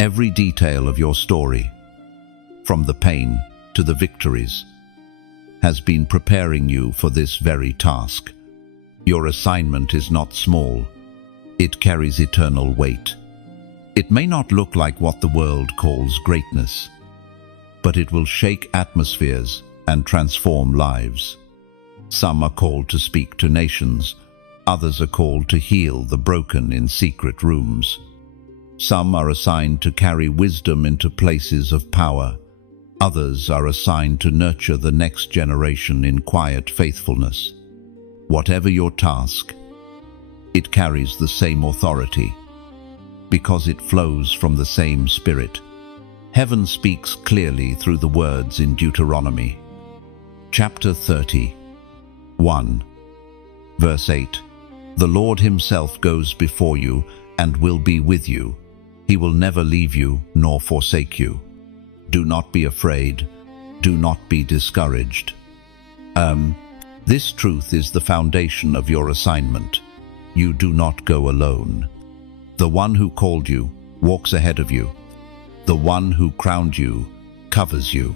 Every detail of your story, from the pain to the victories, has been preparing you for this very task. Your assignment is not small. It carries eternal weight. It may not look like what the world calls greatness, but it will shake atmospheres and transform lives. Some are called to speak to nations. Others are called to heal the broken in secret rooms. Some are assigned to carry wisdom into places of power. Others are assigned to nurture the next generation in quiet faithfulness. Whatever your task, it carries the same authority, because it flows from the same Spirit. Heaven speaks clearly through the words in Deuteronomy. Chapter 30, 1, verse 8. The Lord himself goes before you and will be with you. He will never leave you nor forsake you. Do not be afraid. Do not be discouraged. This truth is the foundation of your assignment. You do not go alone. The one who called you walks ahead of you. The one who crowned you covers you.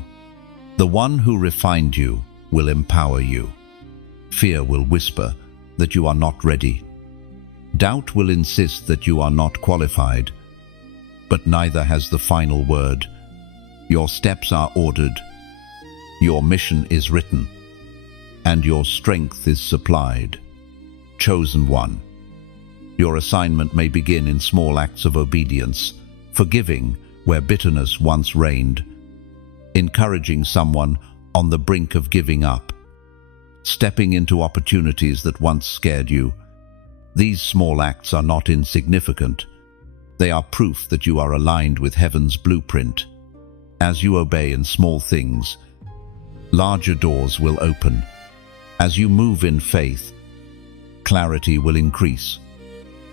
The one who refined you will empower you. Fear will whisper that you are not ready. Doubt will insist that you are not qualified, but neither has the final word. Your steps are ordered, your mission is written, and your strength is supplied. Chosen one. Your assignment may begin in small acts of obedience, forgiving where bitterness once reigned, encouraging someone on the brink of giving up, stepping into opportunities that once scared you. These small acts are not insignificant. They are proof that you are aligned with heaven's blueprint. As you obey in small things, larger doors will open. As you move in faith, clarity will increase.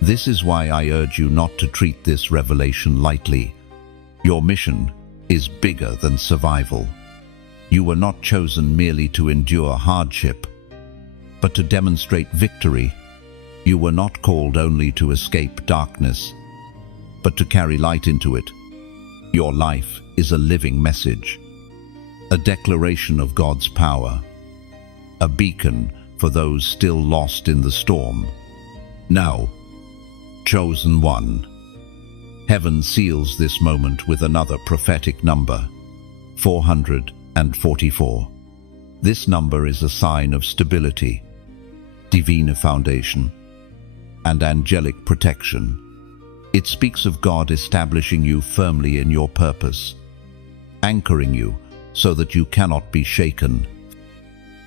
This is why I urge you not to treat this revelation lightly. Your mission is bigger than survival. You were not chosen merely to endure hardship, but to demonstrate victory. You were not called only to escape darkness, but to carry light into it. Your life is a living message, a declaration of God's power, a beacon for those still lost in the storm. Now, chosen one. Heaven seals this moment with another prophetic number, 444. This number is a sign of stability, divine foundation, and angelic protection. It speaks of God establishing you firmly in your purpose, anchoring you so that you cannot be shaken,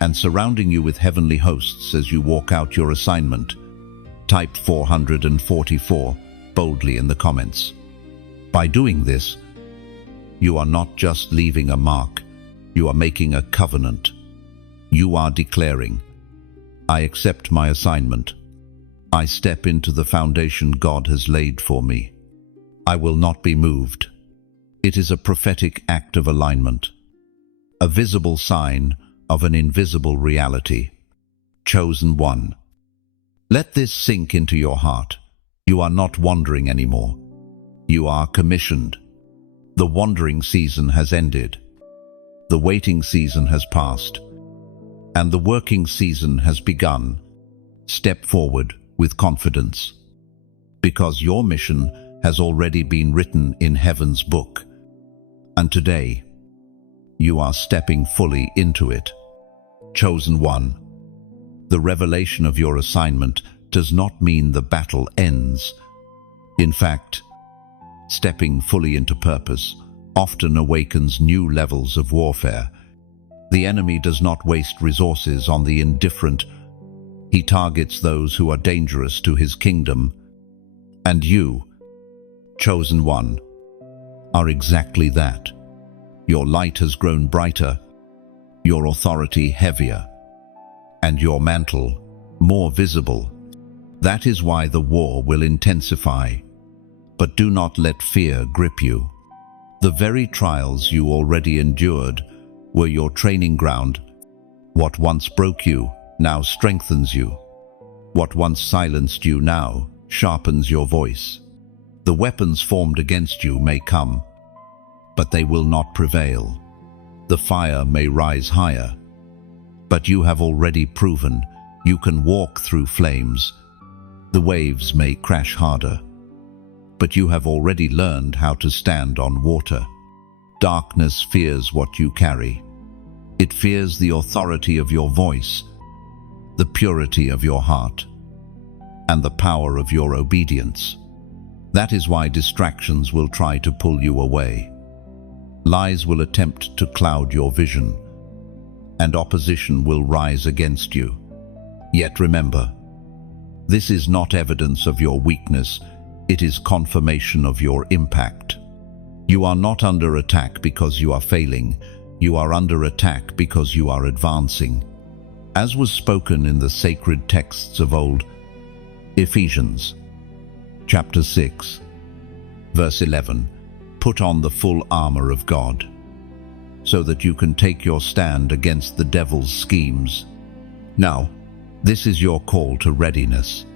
and surrounding you with heavenly hosts as you walk out your assignment. Type 444 boldly in the comments. By doing this, you are not just leaving a mark, you are making a covenant. You are declaring, I accept my assignment. I step into the foundation God has laid for me. I will not be moved. It is a prophetic act of alignment, a visible sign of an invisible reality. Chosen one. Let this sink into your heart. You are not wandering anymore. You are commissioned. The wandering season has ended. The waiting season has passed, and the working season has begun. Step forward with confidence, because your mission has already been written in heaven's book, and today you are stepping fully into it. Chosen one. The revelation of your assignment does not mean the battle ends. In fact, stepping fully into purpose often awakens new levels of warfare. The enemy does not waste resources on the indifferent. He targets those who are dangerous to his kingdom. And you, chosen one, are exactly that. Your light has grown brighter, your authority heavier, and your mantle more visible. That is why the war will intensify. But do not let fear grip you. The very trials you already endured were your training ground. What once broke you now strengthens you. What once silenced you now sharpens your voice. The weapons formed against you may come, but they will not prevail. The fire may rise higher, but you have already proven you can walk through flames. The waves may crash harder, but you have already learned how to stand on water. Darkness fears what you carry. It fears the authority of your voice, the purity of your heart, and the power of your obedience. That is why distractions will try to pull you away. Lies will attempt to cloud your vision, and opposition will rise against you. Yet remember, this is not evidence of your weakness, it is confirmation of your impact. You are not under attack because you are failing, you are under attack because you are advancing. As was spoken in the sacred texts of old, Ephesians, chapter 6, verse 11, put on the full armor of God, so that you can take your stand against the devil's schemes. Now, this is your call to readiness.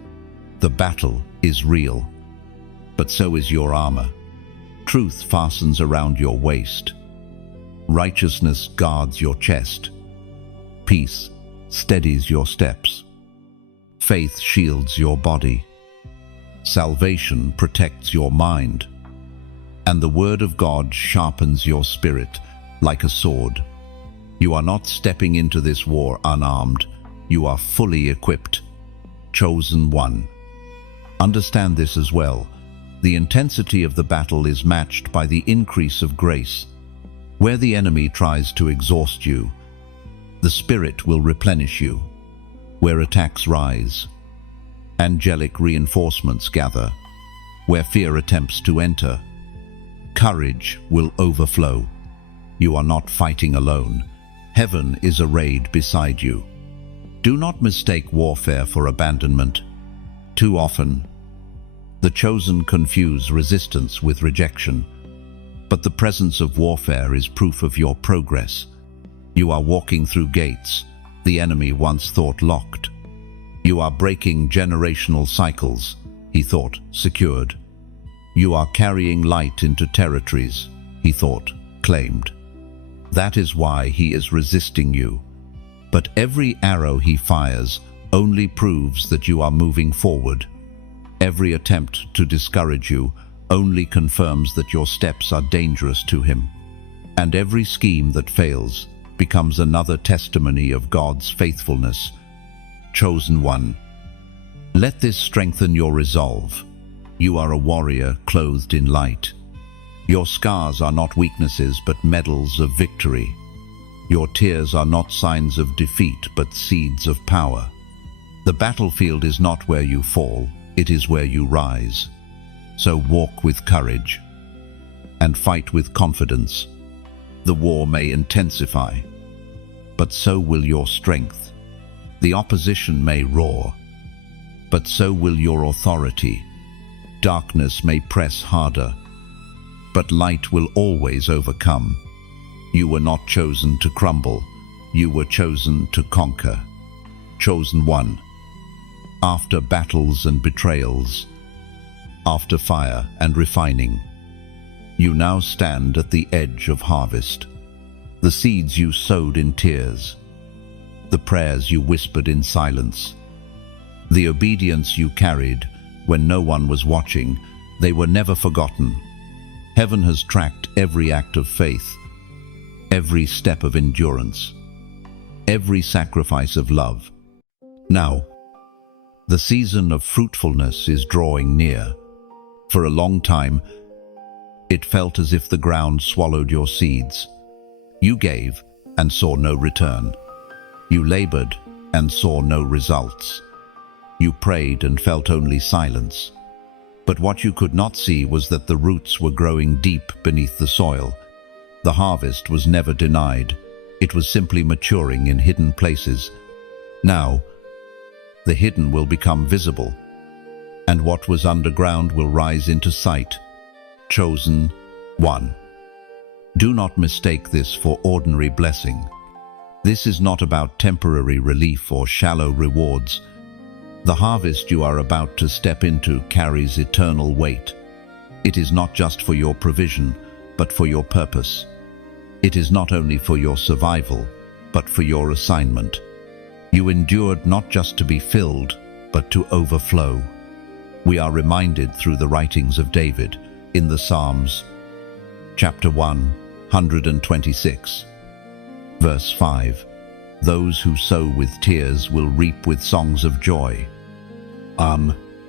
The battle is real, but so is your armor. Truth fastens around your waist. Righteousness guards your chest. Peace steadies your steps. Faith shields your body. Salvation protects your mind. And the word of God sharpens your spirit like a sword. You are not stepping into this war unarmed. You are fully equipped. Chosen one. Understand this as well. The intensity of the battle is matched by the increase of grace. Where the enemy tries to exhaust you, the Spirit will replenish you. Where attacks rise, angelic reinforcements gather. Where fear attempts to enter, courage will overflow. You are not fighting alone. Heaven is arrayed beside you. Do not mistake warfare for abandonment. Too often, the chosen confuse resistance with rejection. But the presence of warfare is proof of your progress. You are walking through gates the enemy once thought locked. You are breaking generational cycles he thought secured. You are carrying light into territories he thought claimed. That is why he is resisting you. But every arrow he fires only proves that you are moving forward. Every attempt to discourage you only confirms that your steps are dangerous to him. And every scheme that fails becomes another testimony of God's faithfulness. Chosen one. Let this strengthen your resolve. You are a warrior clothed in light. Your scars are not weaknesses but medals of victory. Your tears are not signs of defeat but seeds of power. The battlefield is not where you fall, it is where you rise. So walk with courage and fight with confidence. The war may intensify, but so will your strength. The opposition may roar, but so will your authority. Darkness may press harder, but light will always overcome. You were not chosen to crumble, you were chosen to conquer. Chosen one. After battles and betrayals, after fire and refining, you now stand at the edge of harvest. The seeds you sowed in tears, the prayers you whispered in silence, the obedience you carried when no one was watching, they were never forgotten. Heaven has tracked every act of faith, every step of endurance, every sacrifice of love. Now, the season of fruitfulness is drawing near. For a long time, it felt as if the ground swallowed your seeds. You gave and saw no return. You labored and saw no results. You prayed and felt only silence. But what you could not see was that the roots were growing deep beneath the soil. The harvest was never denied. It was simply maturing in hidden places. Now, the hidden will become visible, and what was underground will rise into sight. Chosen one. Do not mistake this for ordinary blessing. This is not about temporary relief or shallow rewards. The harvest you are about to step into carries eternal weight. It is not just for your provision, but for your purpose. It is not only for your survival, but for your assignment. You endured not just to be filled, but to overflow. We are reminded through the writings of David in the Psalms, chapter 126, verse 5. Those who sow with tears will reap with songs of joy.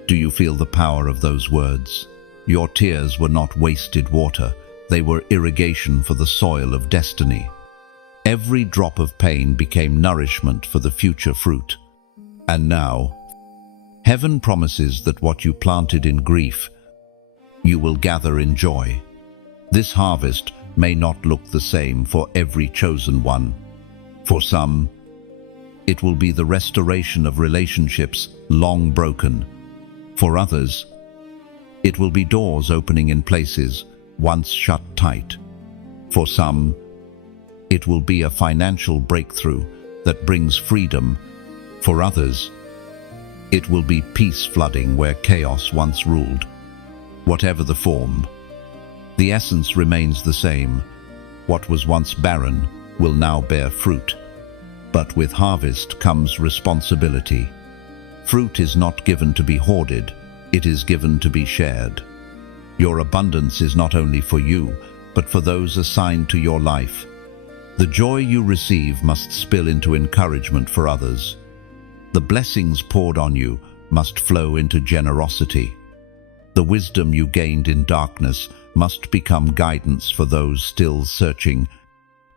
Do you feel the power of those words? Your tears were not wasted water, they were irrigation for the soil of destiny. Every drop of pain became nourishment for the future fruit. And now, heaven promises that what you planted in grief, you will gather in joy. This harvest may not look the same for every chosen one. For some, it will be the restoration of relationships long broken. For others, it will be doors opening in places once shut tight. For some, it will be a financial breakthrough that brings freedom. For others, it will be peace flooding where chaos once ruled. Whatever the form, the essence remains the same. What was once barren will now bear fruit. But with harvest comes responsibility. Fruit is not given to be hoarded, it is given to be shared. Your abundance is not only for you, but for those assigned to your life. The joy you receive must spill into encouragement for others. The blessings poured on you must flow into generosity. The wisdom you gained in darkness must become guidance for those still searching.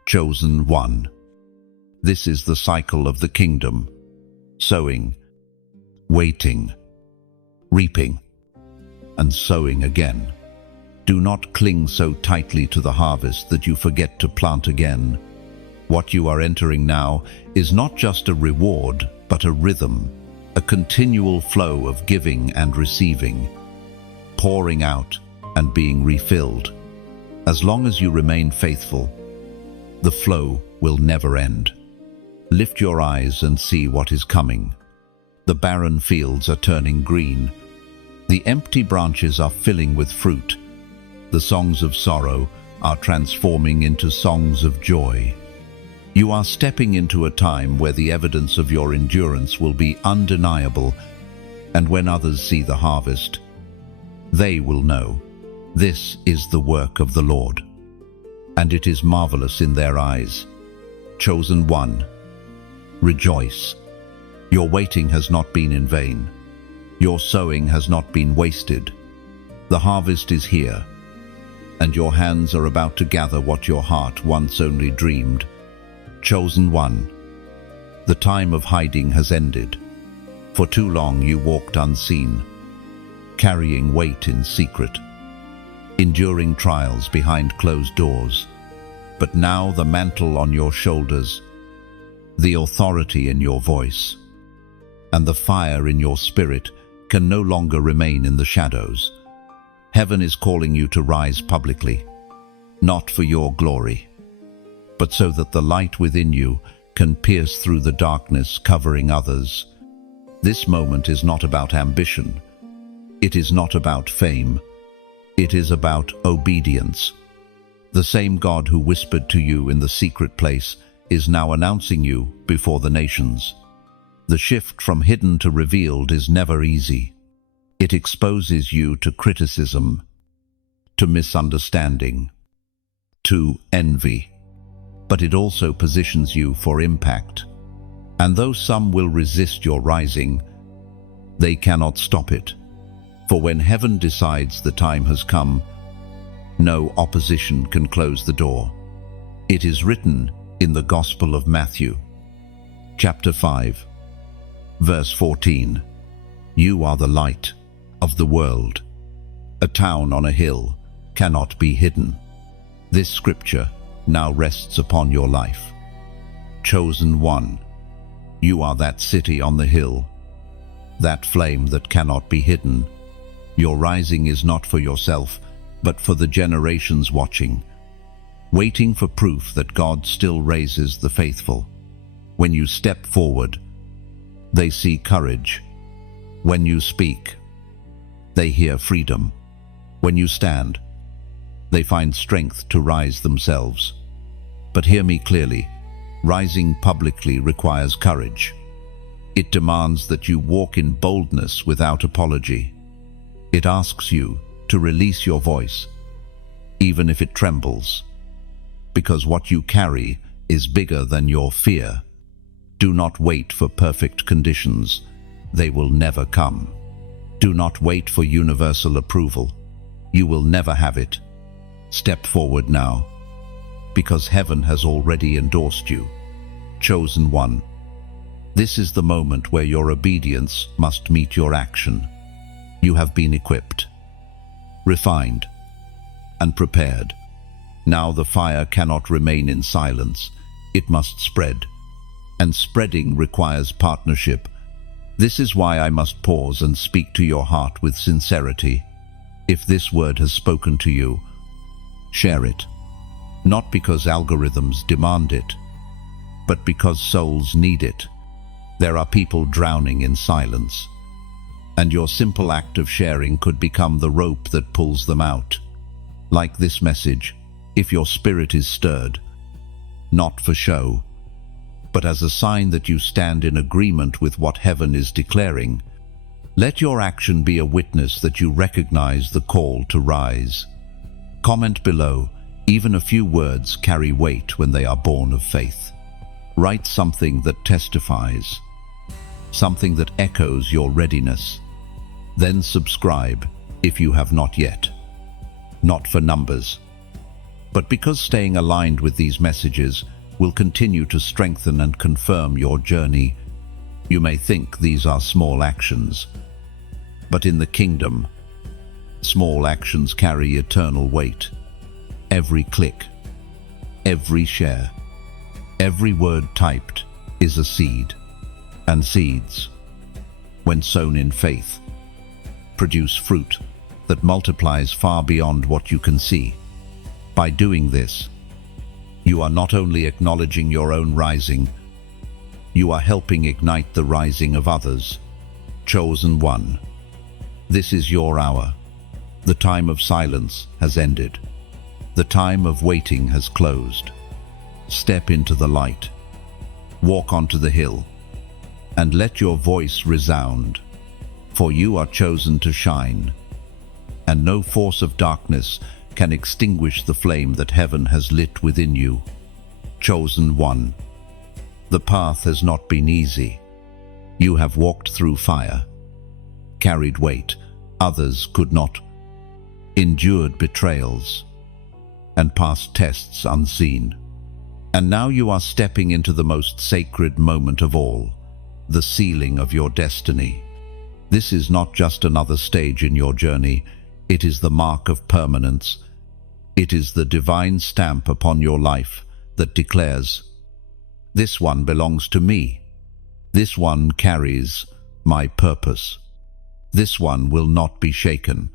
Chosen one. This is the cycle of the kingdom. Sowing, waiting, reaping, and sowing again. Do not cling so tightly to the harvest that you forget to plant again. What you are entering now is not just a reward, but a rhythm, a continual flow of giving and receiving, pouring out and being refilled. As long as you remain faithful, the flow will never end. Lift your eyes and see what is coming. The barren fields are turning green. The empty branches are filling with fruit. The songs of sorrow are transforming into songs of joy. You are stepping into a time where the evidence of your endurance will be undeniable, and when others see the harvest, they will know this is the work of the Lord, and it is marvelous in their eyes. Chosen one, rejoice. Your waiting has not been in vain. Your sowing has not been wasted. The harvest is here, and your hands are about to gather what your heart once only dreamed. Chosen one, the time of hiding has ended. For too long you walked unseen, carrying weight in secret, enduring trials behind closed doors. But now the mantle on your shoulders, the authority in your voice, and the fire in your spirit can no longer remain in the shadows. Heaven is calling you to rise publicly, not for your glory, but so that the light within you can pierce through the darkness covering others. This moment is not about ambition. It is not about fame. It is about obedience. The same God who whispered to you in the secret place is now announcing you before the nations. The shift from hidden to revealed is never easy. It exposes you to criticism, to misunderstanding, to envy. But it also positions you for impact. And though some will resist your rising, they cannot stop it. For when heaven decides the time has come, no opposition can close the door. It is written in the Gospel of Matthew, chapter 5, verse 14, "You are the light of the world. A town on a hill cannot be hidden." This scripture now rests upon your life. Chosen one, you are that city on the hill, that flame that cannot be hidden. Your rising is not for yourself, but for the generations watching, waiting for proof that God still raises the faithful. When you step forward, they see courage. When you speak, they hear freedom. When you stand, they find strength to rise themselves. But hear me clearly, rising publicly requires courage. It demands that you walk in boldness without apology. It asks you to release your voice, even if it trembles, because what you carry is bigger than your fear. Do not wait for perfect conditions. They will never come. Do not wait for universal approval. You will never have it. Step forward now, because heaven has already endorsed you. Chosen one. This is the moment where your obedience must meet your action. You have been equipped, refined, and prepared. Now the fire cannot remain in silence. It must spread. And spreading requires partnership. This is why I must pause and speak to your heart with sincerity. If this word has spoken to you, share it. Not because algorithms demand it, but because souls need it. There are people drowning in silence, and your simple act of sharing could become the rope that pulls them out. Like this message, if your spirit is stirred, not for show, but as a sign that you stand in agreement with what heaven is declaring, let your action be a witness that you recognize the call to rise. Comment below. Even a few words carry weight when they are born of faith. Write something that testifies, something that echoes your readiness. Then subscribe if you have not yet. Not for numbers, but because staying aligned with these messages will continue to strengthen and confirm your journey. You may think these are small actions, but in the kingdom, small actions carry eternal weight. Every click, every share, every word typed is a seed, and seeds, when sown in faith, produce fruit that multiplies far beyond what you can see. By doing this, you are not only acknowledging your own rising, you are helping ignite the rising of others. Chosen one. This is your hour. The time of silence has ended. The time of waiting has closed. Step into the light. Walk onto the hill, and let your voice resound. For you are chosen to shine, and no force of darkness can extinguish the flame that heaven has lit within you. Chosen one. The path has not been easy. You have walked through fire, carried weight others could not, endured betrayals, and passed tests unseen. And now you are stepping into the most sacred moment of all, the sealing of your destiny. This is not just another stage in your journey, it is the mark of permanence. It is the divine stamp upon your life that declares, this one belongs to me. This one carries my purpose. This one will not be shaken.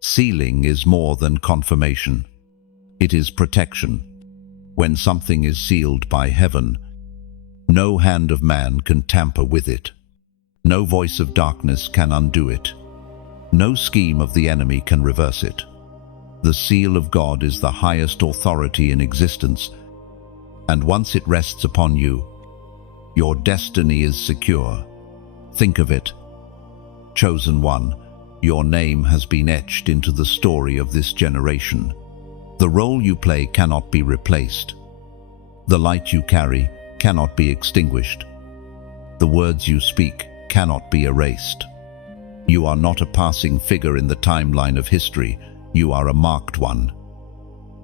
Sealing is more than confirmation. It is protection. When something is sealed by heaven, no hand of man can tamper with it. No voice of darkness can undo it. No scheme of the enemy can reverse it. The seal of God is the highest authority in existence, and once it rests upon you, your destiny is secure. Think of it. Chosen one, your name has been etched into the story of this generation. The role you play cannot be replaced. The light you carry cannot be extinguished. The words you speak cannot be erased. You are not a passing figure in the timeline of history. You are a marked one,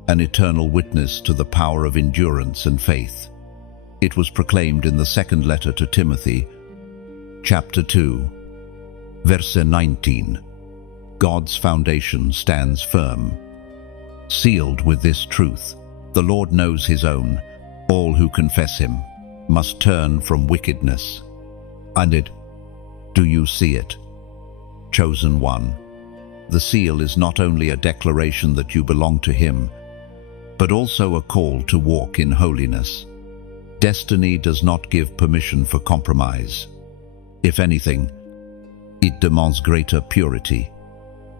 an eternal witness to the power of endurance and faith. It was proclaimed in the second letter to Timothy, chapter 2, verse 19. God's foundation stands firm. Sealed with this truth, the Lord knows his own. All who confess him must turn from wickedness. And do you see it? Chosen one. The seal is not only a declaration that you belong to him, but also a call to walk in holiness. Destiny does not give permission for compromise. If anything, it demands greater purity.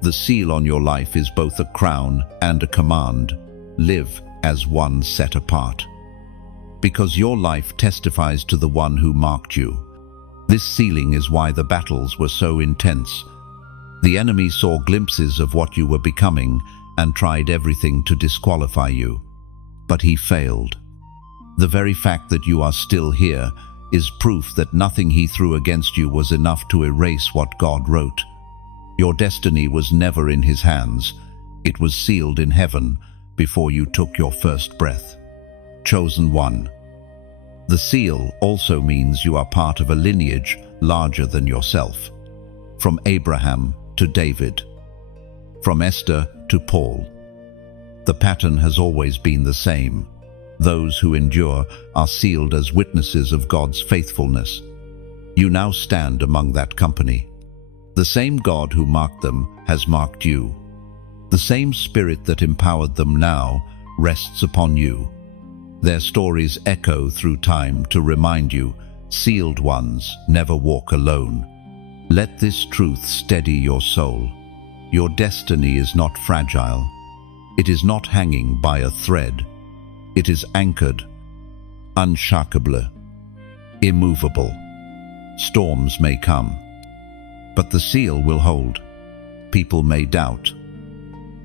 The seal on your life is both a crown and a command. Live as one set apart, because your life testifies to the one who marked you. This sealing is why the battles were so intense. The enemy saw glimpses of what you were becoming and tried everything to disqualify you, but he failed. The very fact that you are still here is proof that nothing he threw against you was enough to erase what God wrote. Your destiny was never in his hands. It was sealed in heaven before you took your first breath. Chosen one. The seal also means you are part of a lineage larger than yourself. From Abraham to David. From Esther to Paul. The pattern has always been the same. Those who endure are sealed as witnesses of God's faithfulness. You now stand among that company. The same God who marked them has marked you. The same Spirit that empowered them now rests upon you. Their stories echo through time to remind you, sealed ones never walk alone. Let this truth steady your soul. Your destiny is not fragile. It is not hanging by a thread. It is anchored, unshakable, immovable. Storms may come, but the seal will hold. People may doubt,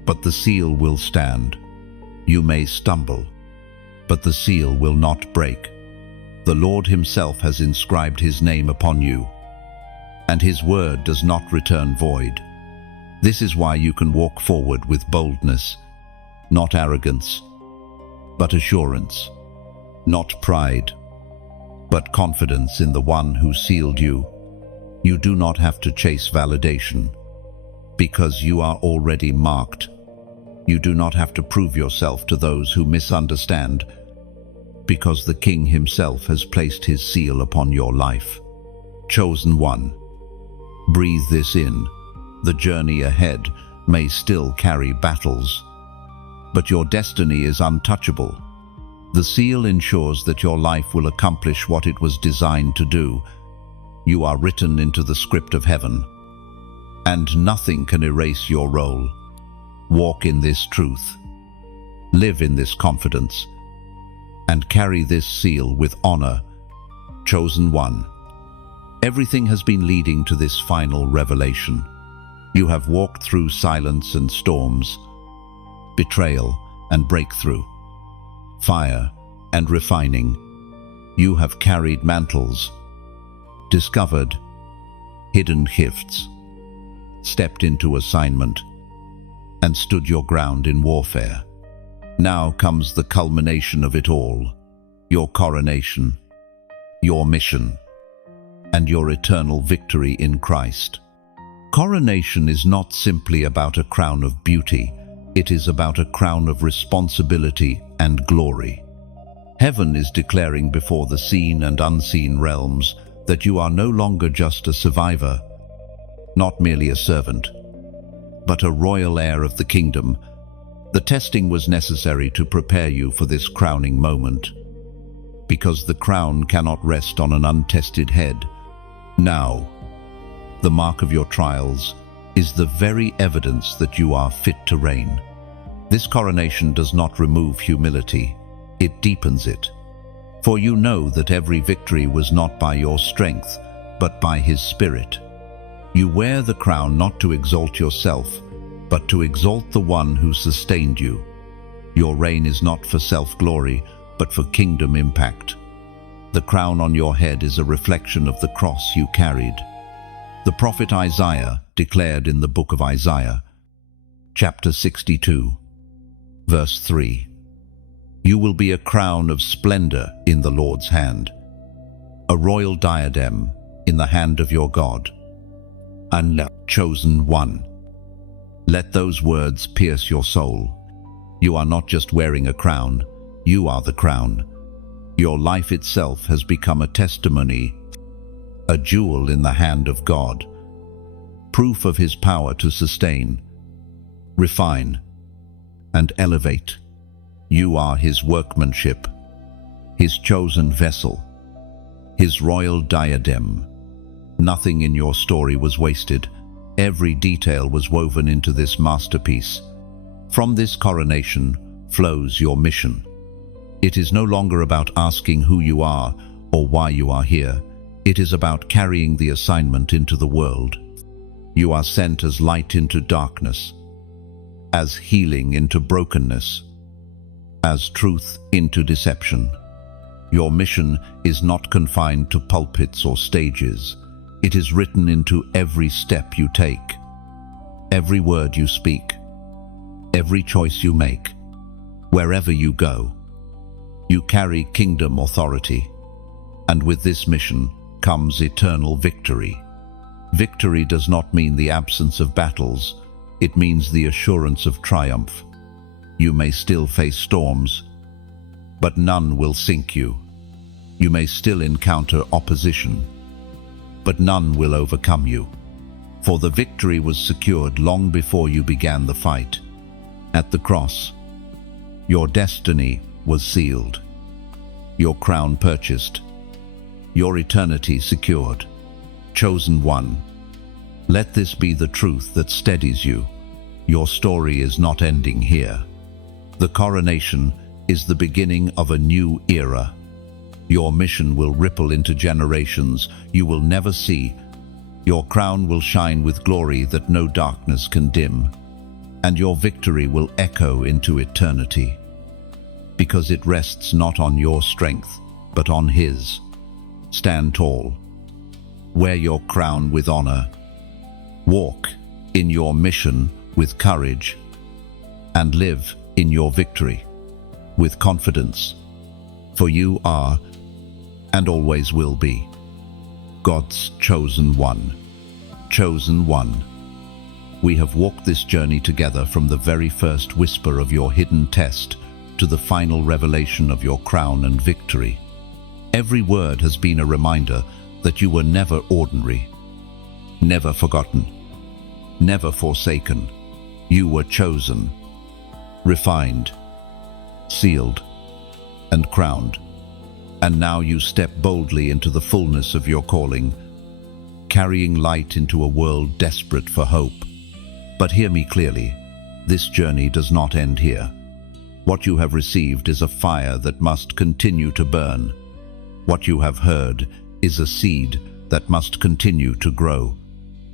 but the seal will stand. You may stumble, but the seal will not break. The Lord himself has inscribed his name upon you, and his word does not return void. This is why you can walk forward with boldness, not arrogance, but assurance, not pride, but confidence in the one who sealed you. You do not have to chase validation, because you are already marked. You do not have to prove yourself to those who misunderstand, because the King himself has placed his seal upon your life. Chosen one. Breathe this in. The journey ahead may still carry battles, but your destiny is untouchable. The seal ensures that your life will accomplish what it was designed to do. You are written into the script of heaven, and nothing can erase your role. Walk in this truth, live in this confidence, and carry this seal with honor. Chosen one. Everything has been leading to this final revelation. You have walked through silence and storms, betrayal and breakthrough, fire and refining. You have carried mantles, discovered hidden gifts, stepped into assignment, and stood your ground in warfare. Now comes the culmination of it all, your coronation, your mission, and your eternal victory in Christ. Coronation is not simply about a crown of beauty, it is about a crown of responsibility and glory. Heaven is declaring before the seen and unseen realms that you are no longer just a survivor, not merely a servant, but a royal heir of the kingdom. The testing was necessary to prepare you for this crowning moment, because the crown cannot rest on an untested head. Now, the mark of your trials is the very evidence that you are fit to reign. This coronation does not remove humility, it deepens it. For you know that every victory was not by your strength, but by his Spirit. You wear the crown not to exalt yourself, but to exalt the one who sustained you. Your reign is not for self-glory, but for kingdom impact. The crown on your head is a reflection of the cross you carried. The prophet Isaiah declared in the book of Isaiah, chapter 62, verse 3, "You will be a crown of splendor in the Lord's hand, a royal diadem in the hand of your God, and chosen one." Let those words pierce your soul. You are not just wearing a crown, you are the crown. Your life itself has become a testimony, a jewel in the hand of God, proof of his power to sustain, refine, and elevate. You are his workmanship, his chosen vessel, his royal diadem. Nothing in your story was wasted. Every detail was woven into this masterpiece. From this coronation flows your mission. It is no longer about asking who you are or why you are here. It is about carrying the assignment into the world. You are sent as light into darkness, as healing into brokenness, as truth into deception. Your mission is not confined to pulpits or stages. It is written into every step you take. every word you speak, every choice you make, wherever you go. You carry kingdom authority, and with this mission comes eternal victory. Victory does not mean the absence of battles, it means the assurance of triumph. You may still face storms, but none will sink you. You may still encounter opposition, but none will overcome you. For the victory was secured long before you began the fight. At the cross, your destiny was sealed, your crown purchased, your eternity secured. Chosen one, let this be the truth that steadies you. Your story is not ending here. The coronation is the beginning of a new era. Your mission will ripple into generations you will never see. Your crown will shine with glory that no darkness can dim, and your victory will echo into eternity. Because it rests not on your strength, but on His. Stand tall. Wear your crown with honor. Walk in your mission with courage, and live in your victory with confidence. For you are, and always will be, God's chosen one. Chosen one. We have walked this journey together from the very first whisper of your hidden test to the final revelation of your crown and victory. Every word has been a reminder that you were never ordinary, never forgotten, never forsaken. You were chosen, refined, sealed, and crowned. And now you step boldly into the fullness of your calling, carrying light into a world desperate for hope. But hear me clearly, this journey does not end here. What you have received is a fire that must continue to burn. What you have heard is a seed that must continue to grow.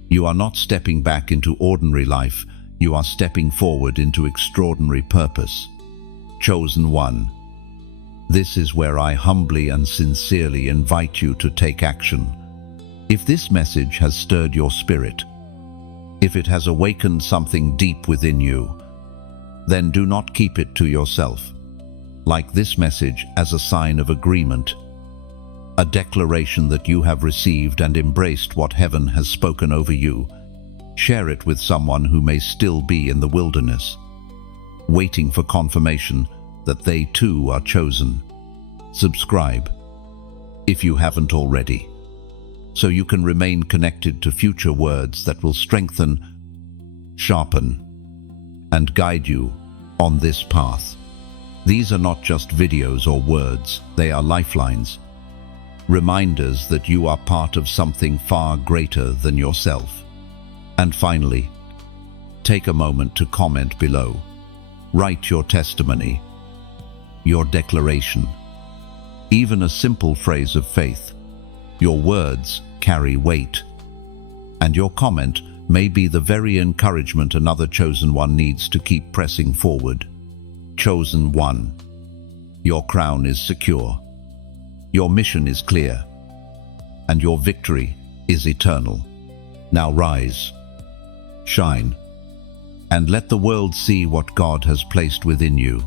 You are not stepping back into ordinary life, you are stepping forward into extraordinary purpose. Chosen one. This is where I humbly and sincerely invite you to take action. If this message has stirred your spirit, if it has awakened something deep within you, then do not keep it to yourself. Like this message as a sign of agreement, a declaration that you have received and embraced what heaven has spoken over you. Share it with someone who may still be in the wilderness, waiting for confirmation that they too are chosen. Subscribe, if you haven't already, so you can remain connected to future words that will strengthen, sharpen, and guide you on this path. These are not just videos or words, they are lifelines, reminders that you are part of something far greater than yourself. And finally, take a moment to comment below. Write your testimony, your declaration, even a simple phrase of faith. Your words carry weight, and your comment may be the very encouragement another chosen one needs to keep pressing forward. Chosen one. Your crown is secure, your mission is clear, and your victory is eternal. Now rise, shine, and let the world see what God has placed within you.